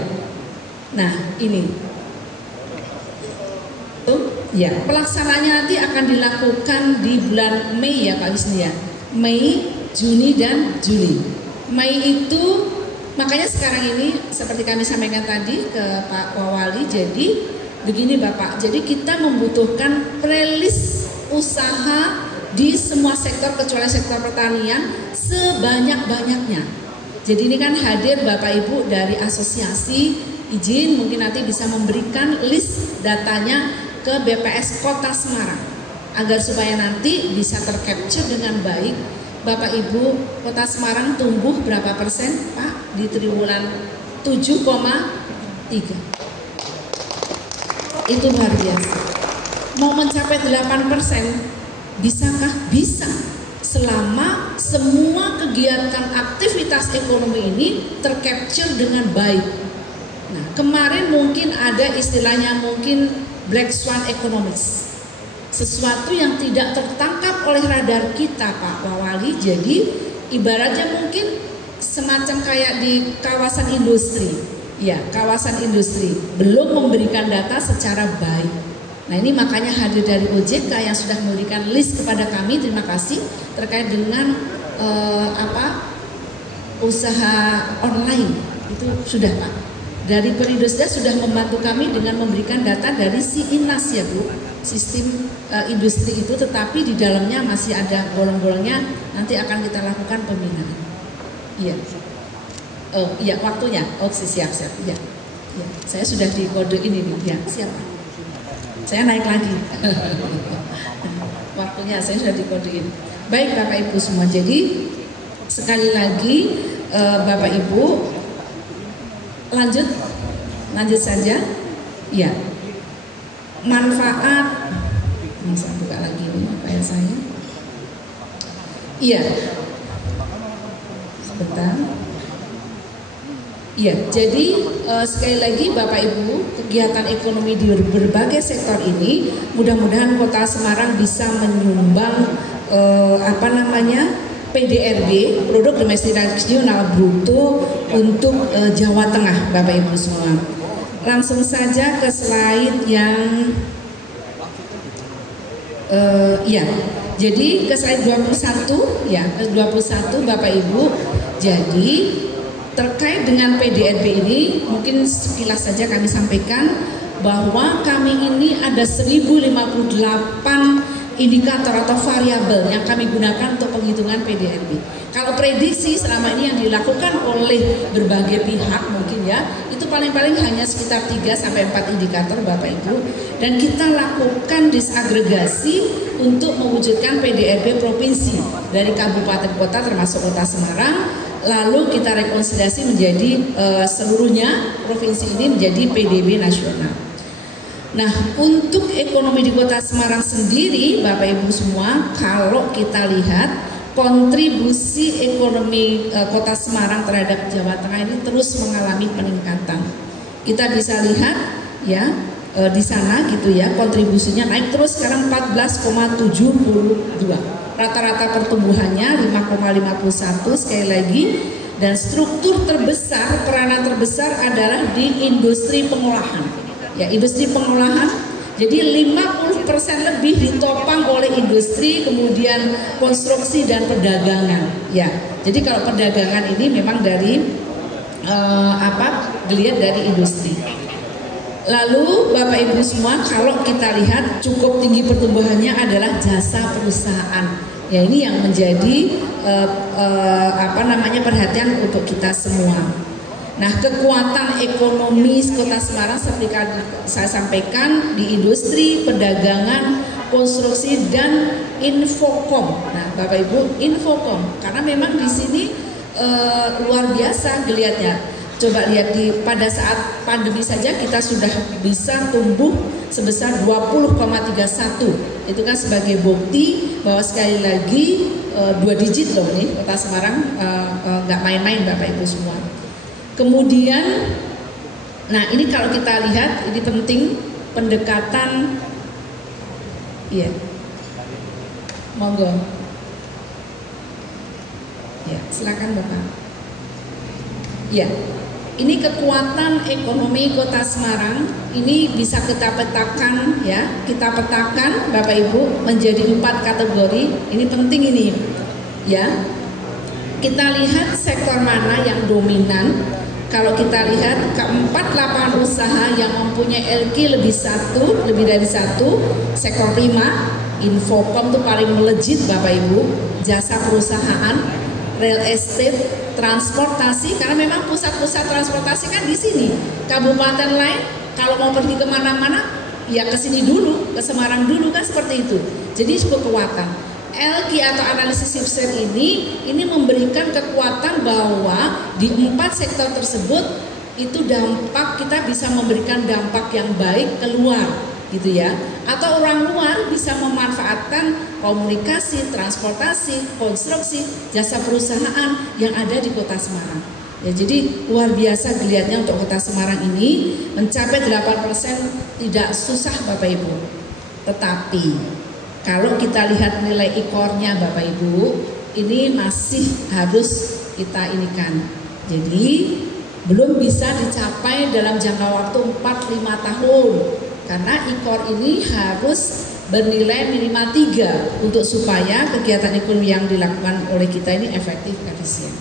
Nah ini, tuh, ya. Pelaksanaannya nanti akan dilakukan di bulan Mei ya Pak Wisnu ya. Mei, Juni dan Juli. Mei itu, makanya sekarang ini seperti kami sampaikan tadi ke Pak Wali. Jadi begini Bapak, jadi kita membutuhkan prelis usaha di semua sektor kecuali sektor pertanian sebanyak-banyaknya. Jadi ini kan hadir Bapak Ibu dari asosiasi, izin mungkin nanti bisa memberikan list datanya ke BPS Kota Semarang agar supaya nanti bisa tercapture dengan baik. Bapak Ibu, Kota Semarang tumbuh berapa persen Pak di triwulan 7,3. Itu luar biasa. Mau mencapai 8%, bisakah? Bisa. Selama semua kegiatan aktivitas ekonomi ini tercapture dengan baik. Nah, kemarin mungkin ada istilahnya mungkin black swan economics. Sesuatu yang tidak tertangkap oleh radar kita Pak Wali. Jadi ibaratnya mungkin semacam kayak di kawasan industri. Ya, kawasan industri belum memberikan data secara baik. Nah ini makanya hadir dari OJK yang sudah memberikan list kepada kami, terima kasih, terkait dengan usaha online itu sudah Pak. Dari Perindustrian sudah membantu kami dengan memberikan data dari SIINAS ya Bu, sistem industri itu, tetapi di dalamnya masih ada bolong-bolongnya, nanti akan kita lakukan pembinaan. Iya. Oh iya waktunya, oh siap-siap ya. Ya, saya sudah dikodein ini. Ya, siapa? Saya naik lagi. Waktunya saya sudah dikodein. Baik Bapak Ibu semua. Jadi sekali lagi Bapak Ibu lanjut saja. Ya. Manfaat. Ini saya buka lagi ini file saya. Iya. Sebentar. Iya, jadi sekali lagi Bapak Ibu, kegiatan ekonomi di berbagai sektor ini mudah-mudahan Kota Semarang bisa menyumbang PDRB, produk domestik nasional bruto untuk Jawa Tengah, Bapak Ibu semua. Langsung saja ke slide yang jadi ke slide 21 ya, 21 Bapak Ibu. Jadi terkait dengan PDRB ini mungkin sekilas saja kami sampaikan bahwa kami ini ada 1058 indikator atau variabel yang kami gunakan untuk penghitungan PDRB. Kalau prediksi selama ini yang dilakukan oleh berbagai pihak mungkin ya, itu paling-paling hanya sekitar 3-4 indikator Bapak Ibu, dan kita lakukan disagregasi untuk mewujudkan PDRB provinsi dari kabupaten kota termasuk Kota Semarang, lalu kita rekonsiliasi menjadi seluruhnya provinsi ini menjadi PDB nasional. Nah, untuk ekonomi di Kota Semarang sendiri Bapak Ibu semua, kalau kita lihat kontribusi ekonomi Kota Semarang terhadap Jawa Tengah ini terus mengalami peningkatan. Kita bisa lihat ya di sana gitu ya, kontribusinya naik terus sekarang 14,72. Rata-rata pertumbuhannya 5,51 sekali lagi, dan struktur terbesar, peranan terbesar adalah di industri pengolahan. Ya, industri pengolahan, jadi 50% lebih ditopang oleh industri, kemudian konstruksi dan perdagangan. Ya, jadi kalau perdagangan ini memang dari geliat dari industri. Lalu Bapak Ibu semua, kalau kita lihat cukup tinggi pertumbuhannya adalah jasa perusahaan. Ya, ini yang menjadi perhatian untuk kita semua. Nah, kekuatan ekonomi Kota Semarang seperti saya sampaikan di industri, perdagangan, konstruksi dan infokom. Nah, Bapak Ibu, infokom karena memang di sini luar biasa geliatnya. Coba lihat pada saat pandemi saja kita sudah bisa tumbuh sebesar 20,31. Itu kan sebagai bukti bahwa sekali lagi 2 digit loh nih Kota Semarang, nggak main-main Bapak Ibu semua. Kemudian, nah ini kalau kita lihat ini penting pendekatan, iya, monggo, ya silakan Bapak. Ya, ini kekuatan ekonomi Kota Semarang ini bisa kita petakan ya, kita petakan Bapak Ibu menjadi 4 kategori. Ini penting ini, ya. Kita lihat sektor mana yang dominan. Kalau kita lihat keempat lapangan usaha yang mempunyai LQ lebih dari satu, sektor prima, infokom itu paling melejit Bapak Ibu, jasa perusahaan, real estate, transportasi, karena memang pusat-pusat transportasi kan di sini. Kabupaten lain kalau mau pergi kemana-mana ya ke sini dulu, ke Semarang dulu kan seperti itu. Jadi kekuatan. LQ atau analisis Ipsen ini memberikan kekuatan bahwa di 4 sektor tersebut itu dampak, kita bisa memberikan dampak yang baik keluar gitu ya, atau orang luar bisa memanfaatkan komunikasi, transportasi, konstruksi, jasa perusahaan yang ada di Kota Semarang ya. Jadi luar biasa geliatnya untuk Kota Semarang ini, mencapai 8% tidak susah Bapak Ibu. Tetapi kalau kita lihat nilai IKOR-nya Bapak Ibu, ini masih harus kita inikan. Jadi belum bisa dicapai dalam jangka waktu 4-5 tahun. Karena IKOR ini harus bernilai minimal 3 untuk supaya kegiatan ekonomi yang dilakukan oleh kita ini efektif, efisien.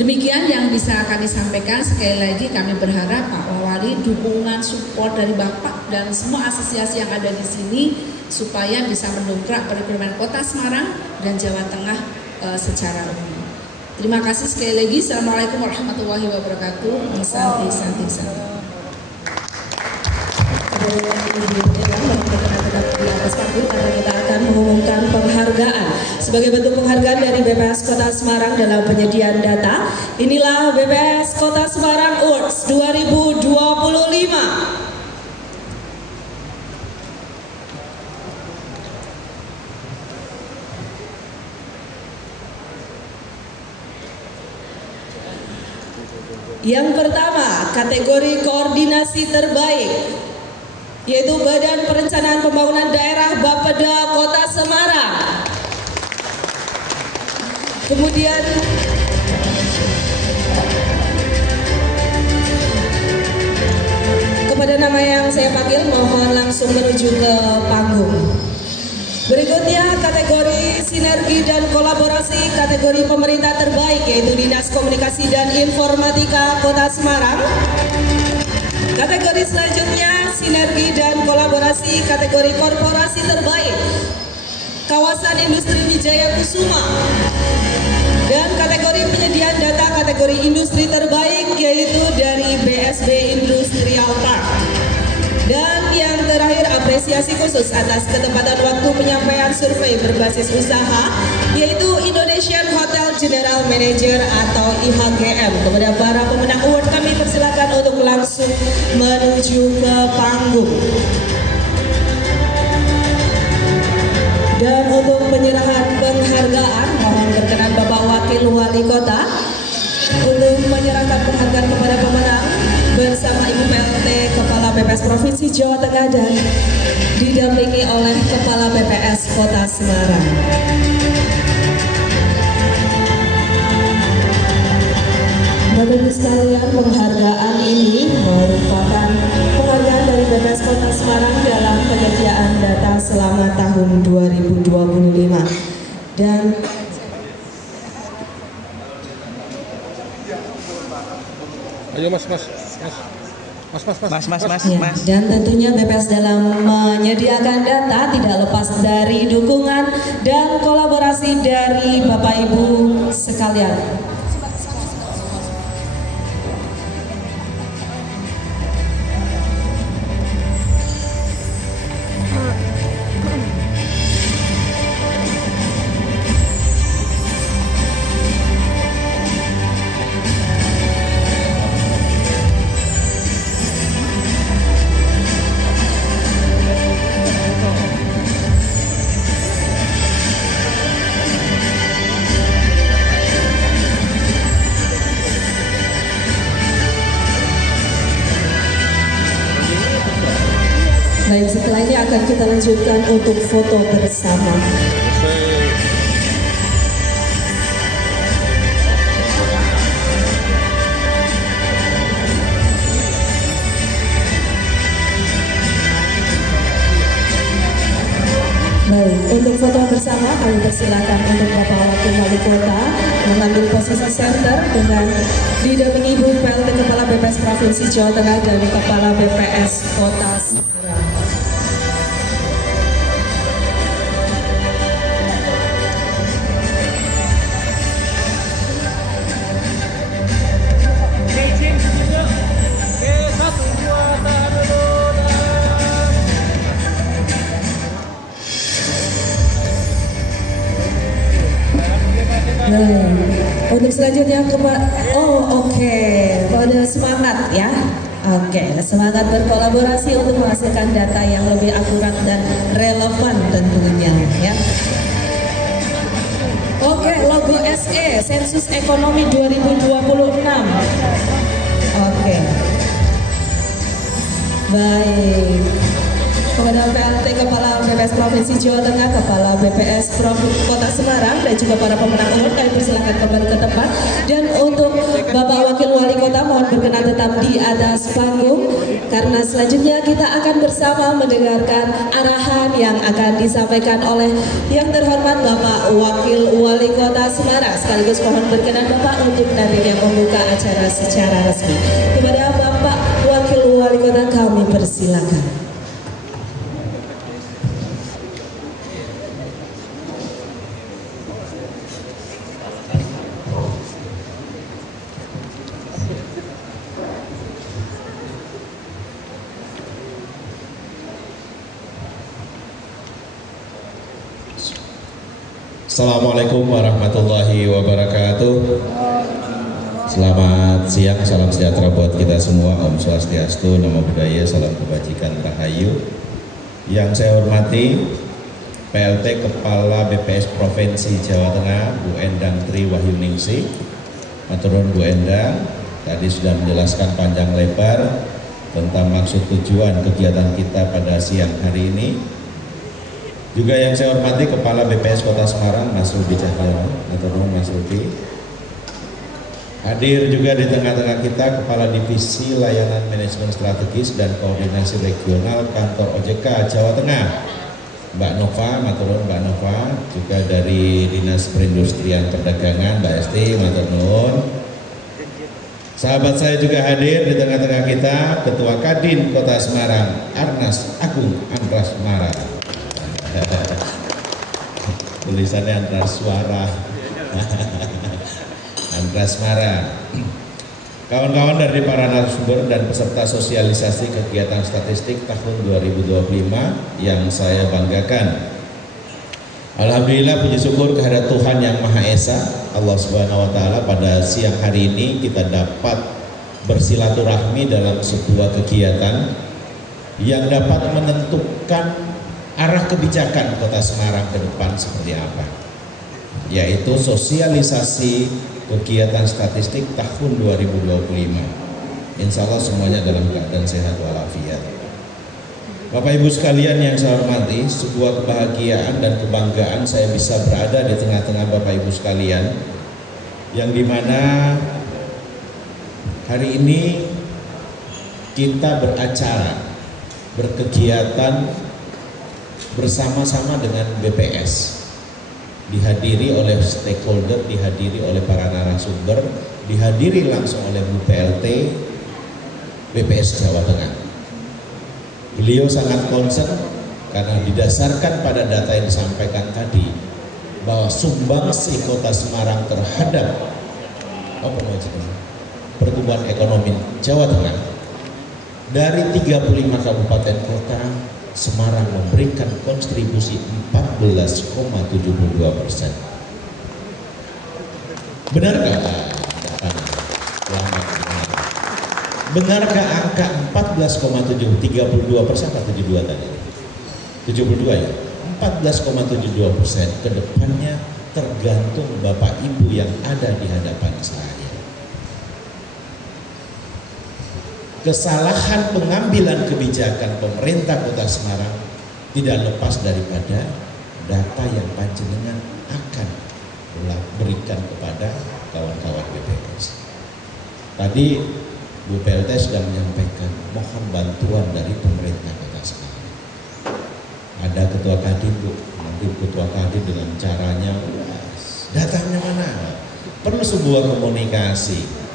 Demikian yang bisa kami sampaikan. Sekali lagi kami berharap Pak Wali dukungan support dari Bapak dan semua asosiasi yang ada di sini supaya bisa mendongkrak perekonomian Kota Semarang dan Jawa Tengah secara umum. Terima kasih sekali lagi. Assalamualaikum warahmatullahi wabarakatuh. Santi. di atas panggung karena kita akan mengumumkan penghargaan sebagai bentuk penghargaan dari BPS Kota Semarang dalam penyediaan data. Inilah BPS Kota Semarang Awards 2025. Yang pertama, kategori koordinasi terbaik, yaitu Badan Perencanaan Pembangunan Daerah Bapeda Kota Semarang. Kemudian kepada nama yang saya panggil, mohon langsung menuju ke panggung. Berikutnya kategori sinergi dan kolaborasi, kategori pemerintah terbaik, yaitu Dinas Komunikasi dan Informatika Kota Semarang. Kategori selanjutnya sinergi dan kolaborasi, kategori korporasi terbaik, Kawasan Industri Wijaya Kusuma. Dan kategori penyediaan data, kategori industri terbaik, yaitu dari BSB Industrial Park. Dan yang terakhir, apresiasi khusus atas ketepatan waktu penyampaian survei berbasis usaha, yaitu Indonesian Hotel General Manager atau IHGM. Kepada para pemenang award kami persilakan untuk langsung menuju ke panggung. Dan untuk penyerahan penghargaan, mohon berkenan Bapak Wakil Wali Kota untuk menyerahkan penghargaan kepada pemenang bersama Ibu PLT Kepala BPS Provinsi Jawa Tengah dan didampingi oleh Kepala BPS Kota Semarang. Bapak Ibu sekalian, penghargaan ini merupakan penghargaan dari BPS Kota Semarang dalam penyediaan data selama tahun 2025. Dan Ayo mas. Ya, dan tentunya BPS dalam menyediakan data tidak lepas dari dukungan dan kolaborasi dari Bapak Ibu sekalian. Baik, setelah ini akan kita lanjutkan untuk foto bersama. Baik, untuk foto bersama kami persilakan untuk Bapak Wakil Wali Kota mengambil posisi center dengan didampingi Ibu PLT Kepala BPS Provinsi Jawa Tengah dan Kepala BPS Kota Semarang. Untuk selanjutnya pada semangat ya. Semangat berkolaborasi untuk menghasilkan data yang lebih akurat dan relevan tentunya ya. Logo SE, Sensus Ekonomi 2026. Baik. Kepada PLT Kepala BPS Provinsi Jawa Tengah, Kepala BPS Kota Semarang, dan juga para pemenang award, kami persilakan kembali ke tempat. Dan untuk Bapak Wakil Wali Kota, mohon berkenan tetap di atas panggung, karena selanjutnya kita akan bersama mendengarkan arahan yang akan disampaikan oleh yang terhormat Bapak Wakil Wali Kota Semarang. Sekaligus mohon berkenan Bapak untuk nantinya membuka acara secara resmi. Kepada Bapak Wakil Wali Kota kami persilakan. Assalamualaikum warahmatullahi wabarakatuh. Selamat siang, salam sejahtera buat kita semua. Om Swastiastu, Namo Buddhaya, salam kebajikan, rahayu. Yang saya hormati PLT Kepala BPS Provinsi Jawa Tengah, Bu Endang Tri Wahyuningsih. Matur nuwun Bu Endang, tadi sudah menjelaskan panjang lebar tentang maksud tujuan kegiatan kita pada siang hari ini. Juga yang saya hormati Kepala BPS Kota Semarang, Mas Rudi Cahyono. Matur nuwun Mas Rudi. Hadir juga di tengah-tengah kita Kepala Divisi Layanan Manajemen Strategis dan Koordinasi Regional Kantor OJK Jawa Tengah, Mbak Nova. Matur nuwun Mbak Nova. Juga dari Dinas Perindustrian Perdagangan, Mbak Esti. Matur nuwun. Sahabat saya juga hadir di tengah-tengah kita Ketua Kadin Kota Semarang, Arnas Agung Andras Mara. Tulisannya Andras Suara. Andras Mara. Kawan-kawan dari para narasumber dan peserta sosialisasi kegiatan statistik tahun 2025 yang saya banggakan. Alhamdulillah, puji syukur kehadirat Tuhan Yang Maha Esa, Allah Subhanahu wa taala, pada siang hari ini kita dapat bersilaturahmi dalam sebuah kegiatan yang dapat menentukan arah kebijakan Kota Semarang ke depan seperti apa, yaitu sosialisasi kegiatan statistik tahun 2025. Insya Allah semuanya dalam keadaan sehat walafiat. Bapak Ibu sekalian yang saya hormati, sebuah kebahagiaan dan kebanggaan saya bisa berada di tengah-tengah Bapak Ibu sekalian, yang dimana hari ini kita beracara, berkegiatan bersama-sama dengan BPS, dihadiri oleh stakeholder, dihadiri oleh para narasumber, dihadiri langsung oleh Bu PLT BPS Jawa Tengah. Beliau sangat concern karena didasarkan pada data yang disampaikan tadi bahwa sumbangsi Kota Semarang terhadap pertumbuhan ekonomi Jawa Tengah dari 35 kabupaten kota, Semarang memberikan kontribusi 14,72%. Benarkah? Benarkah angka 14,32% atau 72 tadi? 72 ya? 14,72% ke depannya tergantung Bapak Ibu yang ada di hadapan saya. Kesalahan pengambilan kebijakan pemerintah Kota Semarang tidak lepas daripada data yang panjenengan akan berikan kepada kawan-kawan BPS. Tadi Bu PLT sudah menyampaikan mohon bantuan dari pemerintah Kota Semarang. Ada Ketua Kadin, Bu, nanti Ketua Kadin dengan caranya datanya mana? Perlu sebuah komunikasi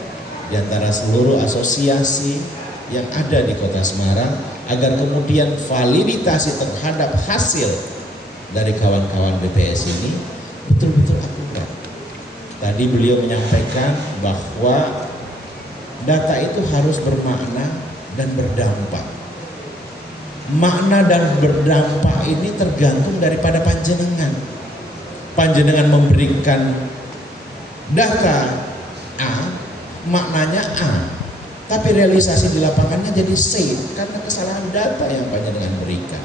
di antara seluruh asosiasi yang ada di Kota Semarang agar kemudian validasi terhadap hasil dari kawan-kawan BPS ini betul-betul akurat. Tadi beliau menyampaikan bahwa data itu harus bermakna dan berdampak. Makna dan berdampak ini tergantung daripada panjenengan. Panjenengan memberikan data A, maknanya A, tapi realisasi di lapangannya jadi C karena kesalahan data yang panjenengan berikan.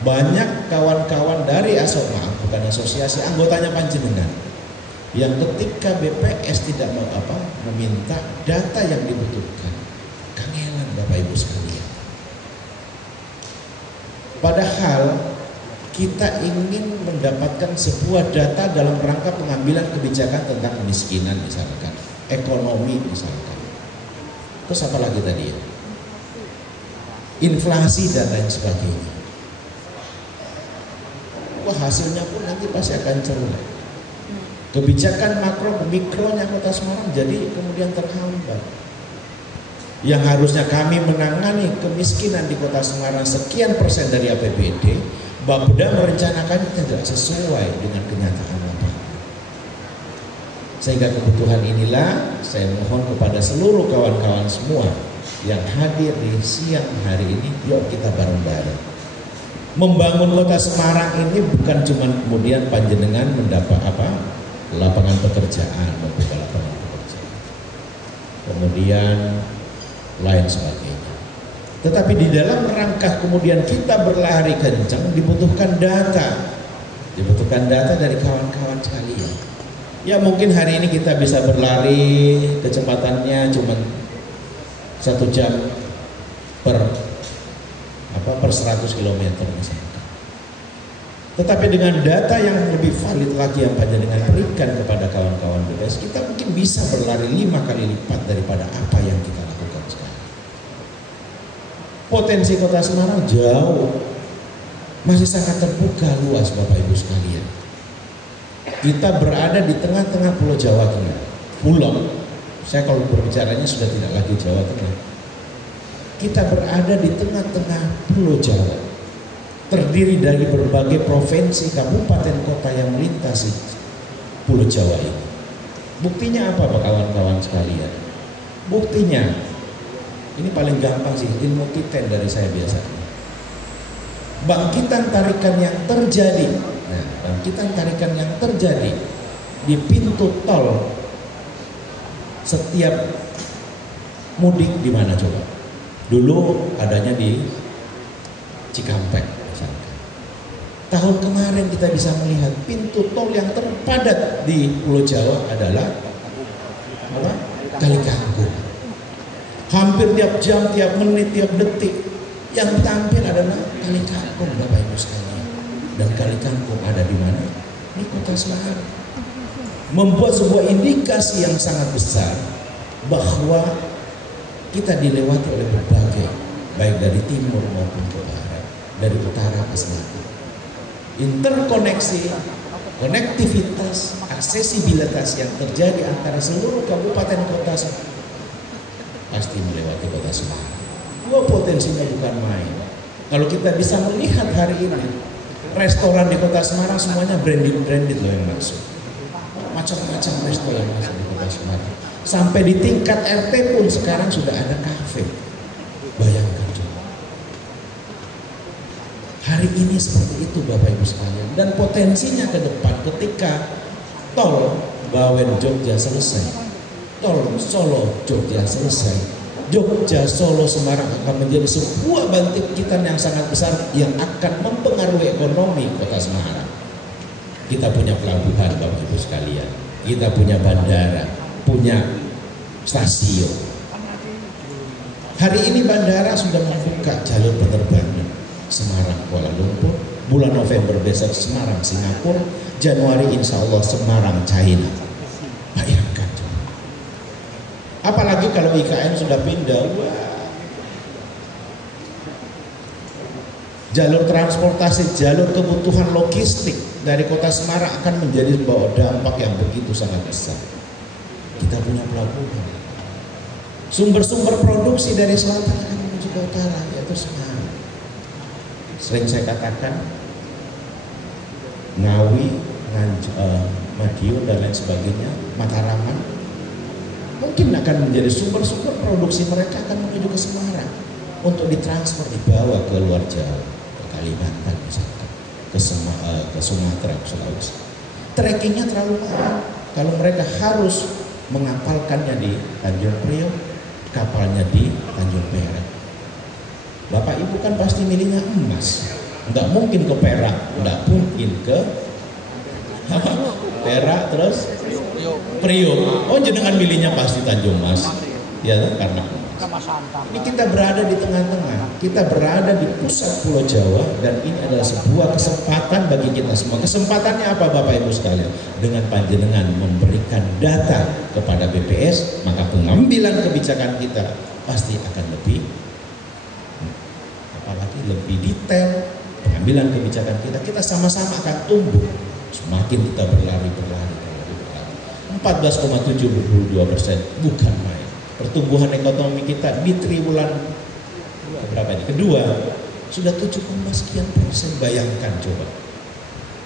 Banyak kawan-kawan dari bukan asosiasi, anggotanya panjenengan, yang ketika BPS tidak meminta data yang dibutuhkan, kangelan Bapak Ibu sekalian. Padahal kita ingin mendapatkan sebuah data dalam rangka pengambilan kebijakan tentang kemiskinan misalkan, ekonomi misalkan. Terus apa lagi tadi ya? Inflasi dan lain sebagainya. Wah, hasilnya pun nanti pasti akan jelek. Kebijakan makro mikronya Kota Semarang jadi kemudian terhambat. Yang harusnya kami menangani kemiskinan di Kota Semarang sekian persen dari APBD, Bapeda merencanakan tidak sesuai dengan kenyataan lapangan. Sehingga kebutuhan inilah saya mohon kepada seluruh kawan-kawan semua yang hadir di siang hari ini, yuk kita bareng-bareng Membangun kota Semarang ini bukan cuma kemudian panjenengan mendapat lapangan pekerjaan, membuka lapangan pekerjaan, kemudian lain sebagainya. Tetapi di dalam rangka kemudian kita berlari kencang dibutuhkan data dari kawan-kawan sekalian. Ya mungkin hari ini kita bisa berlari kecepatannya cuma 1 jam per 100 km misalnya. Tetapi dengan data yang lebih valid lagi yang panjenengan berikan kepada kawan-kawan BPS, kita mungkin bisa berlari 5 kali lipat daripada apa yang kita lakukan sekarang. Potensi kota Semarang jauh, masih sangat terbuka luas Bapak Ibu sekalian. Kita berada di tengah-tengah Pulau Jawa Tengah. Pulau, saya kalau berbicaranya sudah tidak lagi Jawa Tengah. Kita berada di tengah-tengah Pulau Jawa, terdiri dari berbagai provinsi, kabupaten, kota yang melintasi Pulau Jawa ini. Buktinya apa Pak kawan-kawan sekalian? Buktinya, ini paling gampang sih, ilmu titen dari saya biasanya. Bangkitan tarikan yang terjadi, di pintu tol setiap mudik di mana coba? Dulu adanya di Cikampek misalkan. Tahun kemarin kita bisa melihat pintu tol yang terpadat di Pulau Jawa adalah Kali Kangkung. Hampir tiap jam, tiap menit, tiap detik yang tampil adalah Kali Kangkung Bapak Ibu sekalian. Dan Kali Kangkung ada di mana? Di kota Semarang. Membuat sebuah indikasi yang sangat besar bahwa kita dilewati oleh berbagai, baik dari timur maupun ke barat, dari utara ke selatan. Interkoneksi, konektivitas, aksesibilitas yang terjadi antara seluruh kabupaten kota pasti melewati kota Semarang. Potensinya bukan main. Kalau kita bisa melihat hari ini, restoran di kota Semarang semuanya branded loh yang masuk. Macam-macam restoran yang masuk di kota Semarang. Sampai di tingkat RT pun sekarang sudah ada kafe. Bayangkan coba. Hari ini seperti itu Bapak Ibu sekalian. Dan potensinya ke depan ketika tol Bawen Jogja selesai, tol Solo Jogja selesai, Jogja Solo Semarang akan menjadi sebuah bangkitan yang sangat besar yang akan mempengaruhi ekonomi kota Semarang. Kita punya pelabuhan Bapak Ibu sekalian, kita punya bandara, punya stasiun. Hari ini bandara sudah membuka jalur penerbangan Semarang Kuala Lumpur, bulan November besok Semarang Singapura, Januari insya Allah Semarang China. Bayangkan coba. Apalagi kalau IKN sudah pindah, jalur transportasi, jalur kebutuhan logistik dari kota Semarang akan menjadi membawa dampak yang begitu sangat besar. Kita punya pelabuhan, sumber-sumber produksi dari selatan akan menuju ke utara, yaitu Semarang. Sering saya katakan Ngawi, Madiun dan lain sebagainya, Mataraman mungkin akan menjadi sumber-sumber produksi mereka akan menuju ke Semarang untuk ditransfer, dibawa ke luar Jawa, ke Kalimantan misalkan, ke Sumatera, ke Sulawesi. Trekkingnya terlalu mahal kalau mereka harus mengapalkannya di Tanjung Priok, kapalnya di Tanjung Perak. Bapak Ibu kan pasti milihnya emas, nggak mungkin ke Perak, nggak mungkin ke Perak terus Priok. Oh jenengan milihnya pasti Tanjung Mas, ya karena ini kita berada di tengah-tengah, kita berada di pusat Pulau Jawa, dan ini adalah sebuah kesempatan bagi kita semua. Kesempatannya apa Bapak Ibu sekalian? Dengan panjenengan memberikan data kepada BPS, maka pengambilan kebijakan kita pasti akan lebih, apalagi lebih detail. Pengambilan kebijakan kita sama-sama akan tumbuh. Semakin kita berlari, 14,72% bukan main. Pertumbuhan ekonomi kita di triwulan berapa ini? Kedua sudah 7, sekian persen. Bayangkan coba.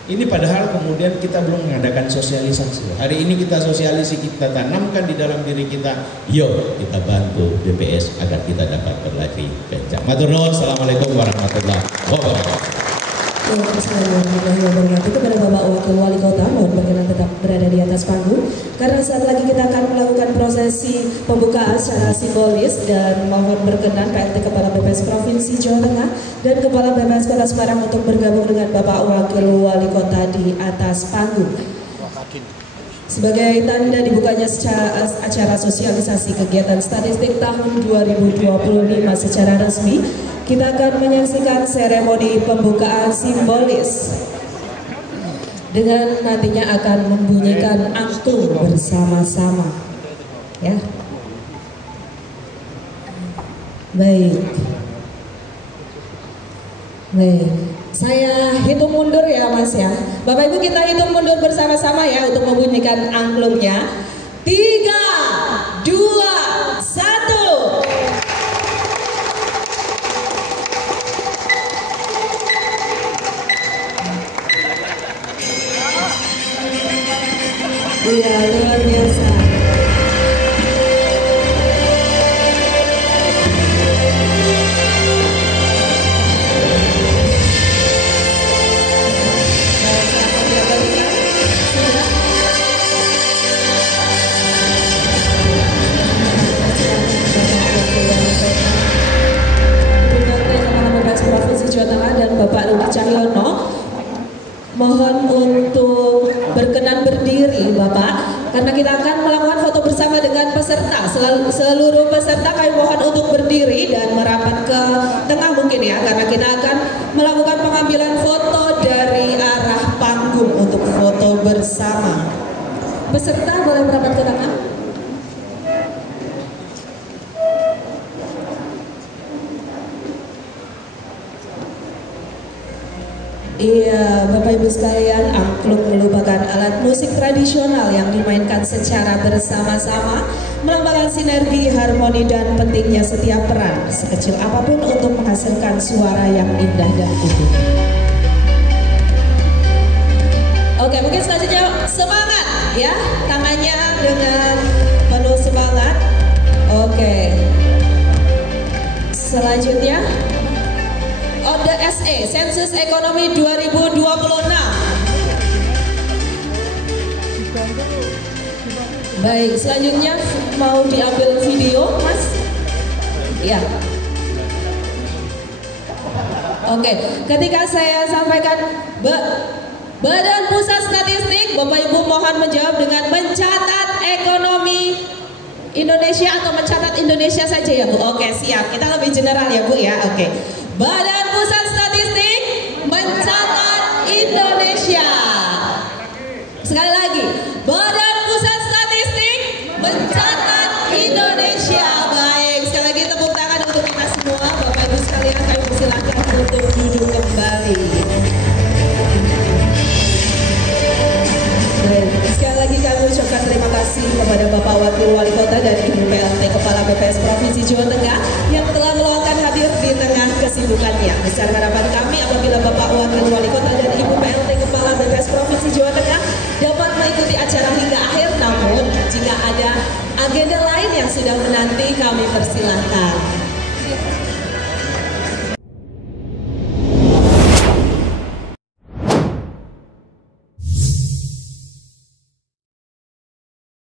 Ini padahal kemudian kita belum mengadakan sosialisasi. Hari ini kita sosialisasi, kita tanamkan di dalam diri kita. Yuk kita bantu BPS agar kita dapat berlari kencang. Matur nuwun. Assalamualaikum warahmatullahi wabarakatuh. Wabarakatuh. Kepada Bapak Wakil Wali Kota, mohon berkenan tetap berada di atas panggung karena saat lagi kita akan melakukan prosesi pembukaan secara simbolis, dan mohon berkenan PLT Kepala BPS Provinsi Jawa Tengah dan Kepala BPS Kota Semarang untuk bergabung dengan Bapak Wakil Wali Kota di atas panggung. Sebagai tanda dibukanya acara sosialisasi kegiatan statistik tahun 2025 secara resmi, kita akan menyaksikan seremoni pembukaan simbolis dengan nantinya akan membunyikan angklung bersama-sama. Ya. Baik. Saya hitung mundur ya Mas ya. Bapak Ibu, kita hitung mundur bersama-sama ya untuk membunyikan angklungnya. 3, 2, 1. Iya, luar biasa. Provinsi Jawa Tengah dan Bapak Rudi Cahyono, mohon untuk berkenan berdiri Bapak, karena kita akan melakukan foto bersama dengan peserta. Seluruh peserta kami mohon untuk berdiri dan merapat ke tengah mungkin ya, karena kita akan melakukan pengambilan foto dari arah panggung untuk foto bersama. Peserta boleh merapat ke tengah. Iya, Bapak Ibu sekalian, angklung merupakan alat musik tradisional yang dimainkan secara bersama-sama, melambangkan sinergi, harmoni, dan pentingnya setiap peran, sekecil apapun untuk menghasilkan suara yang indah dan utuh. Oke, mungkin selanjutnya semangat ya, tangannya dengan penuh semangat. Oke, selanjutnya Ode SE, Sensus Ekonomi 2026. Baik, selanjutnya mau diambil video, Mas? Ya. Oke, ketika saya sampaikan Badan Pusat Statistik, Bapak Ibu mohon menjawab dengan mencatat ekonomi Indonesia atau mencatat Indonesia saja ya Bu. Oke, siap. Kita lebih general ya Bu ya. Oke. Badan Pusat Statistik mencatat Indonesia. Sekali lagi, Badan Pusat Statistik mencatat Indonesia. Baik, sekali lagi tepuk tangan untuk kita semua. Bapak Ibu sekalian, kami persilahkan untuk duduk kembali. Baik, sekali lagi kami ucapkan terima kasih kepada Bapak Wakil Wali Kota dan Ibu PLT Kepala BPS Provinsi Jawa Tengah yang telah meluangkan hadir di tengah kesibukannya. Besar harapan kami apabila Bapak Wakil Wali Kota dan Ibu PLT Kepala BPS Provinsi Jawa Tengah dapat mengikuti acara hingga akhir, namun jika ada agenda lain yang sudah menanti, kami persilahkan.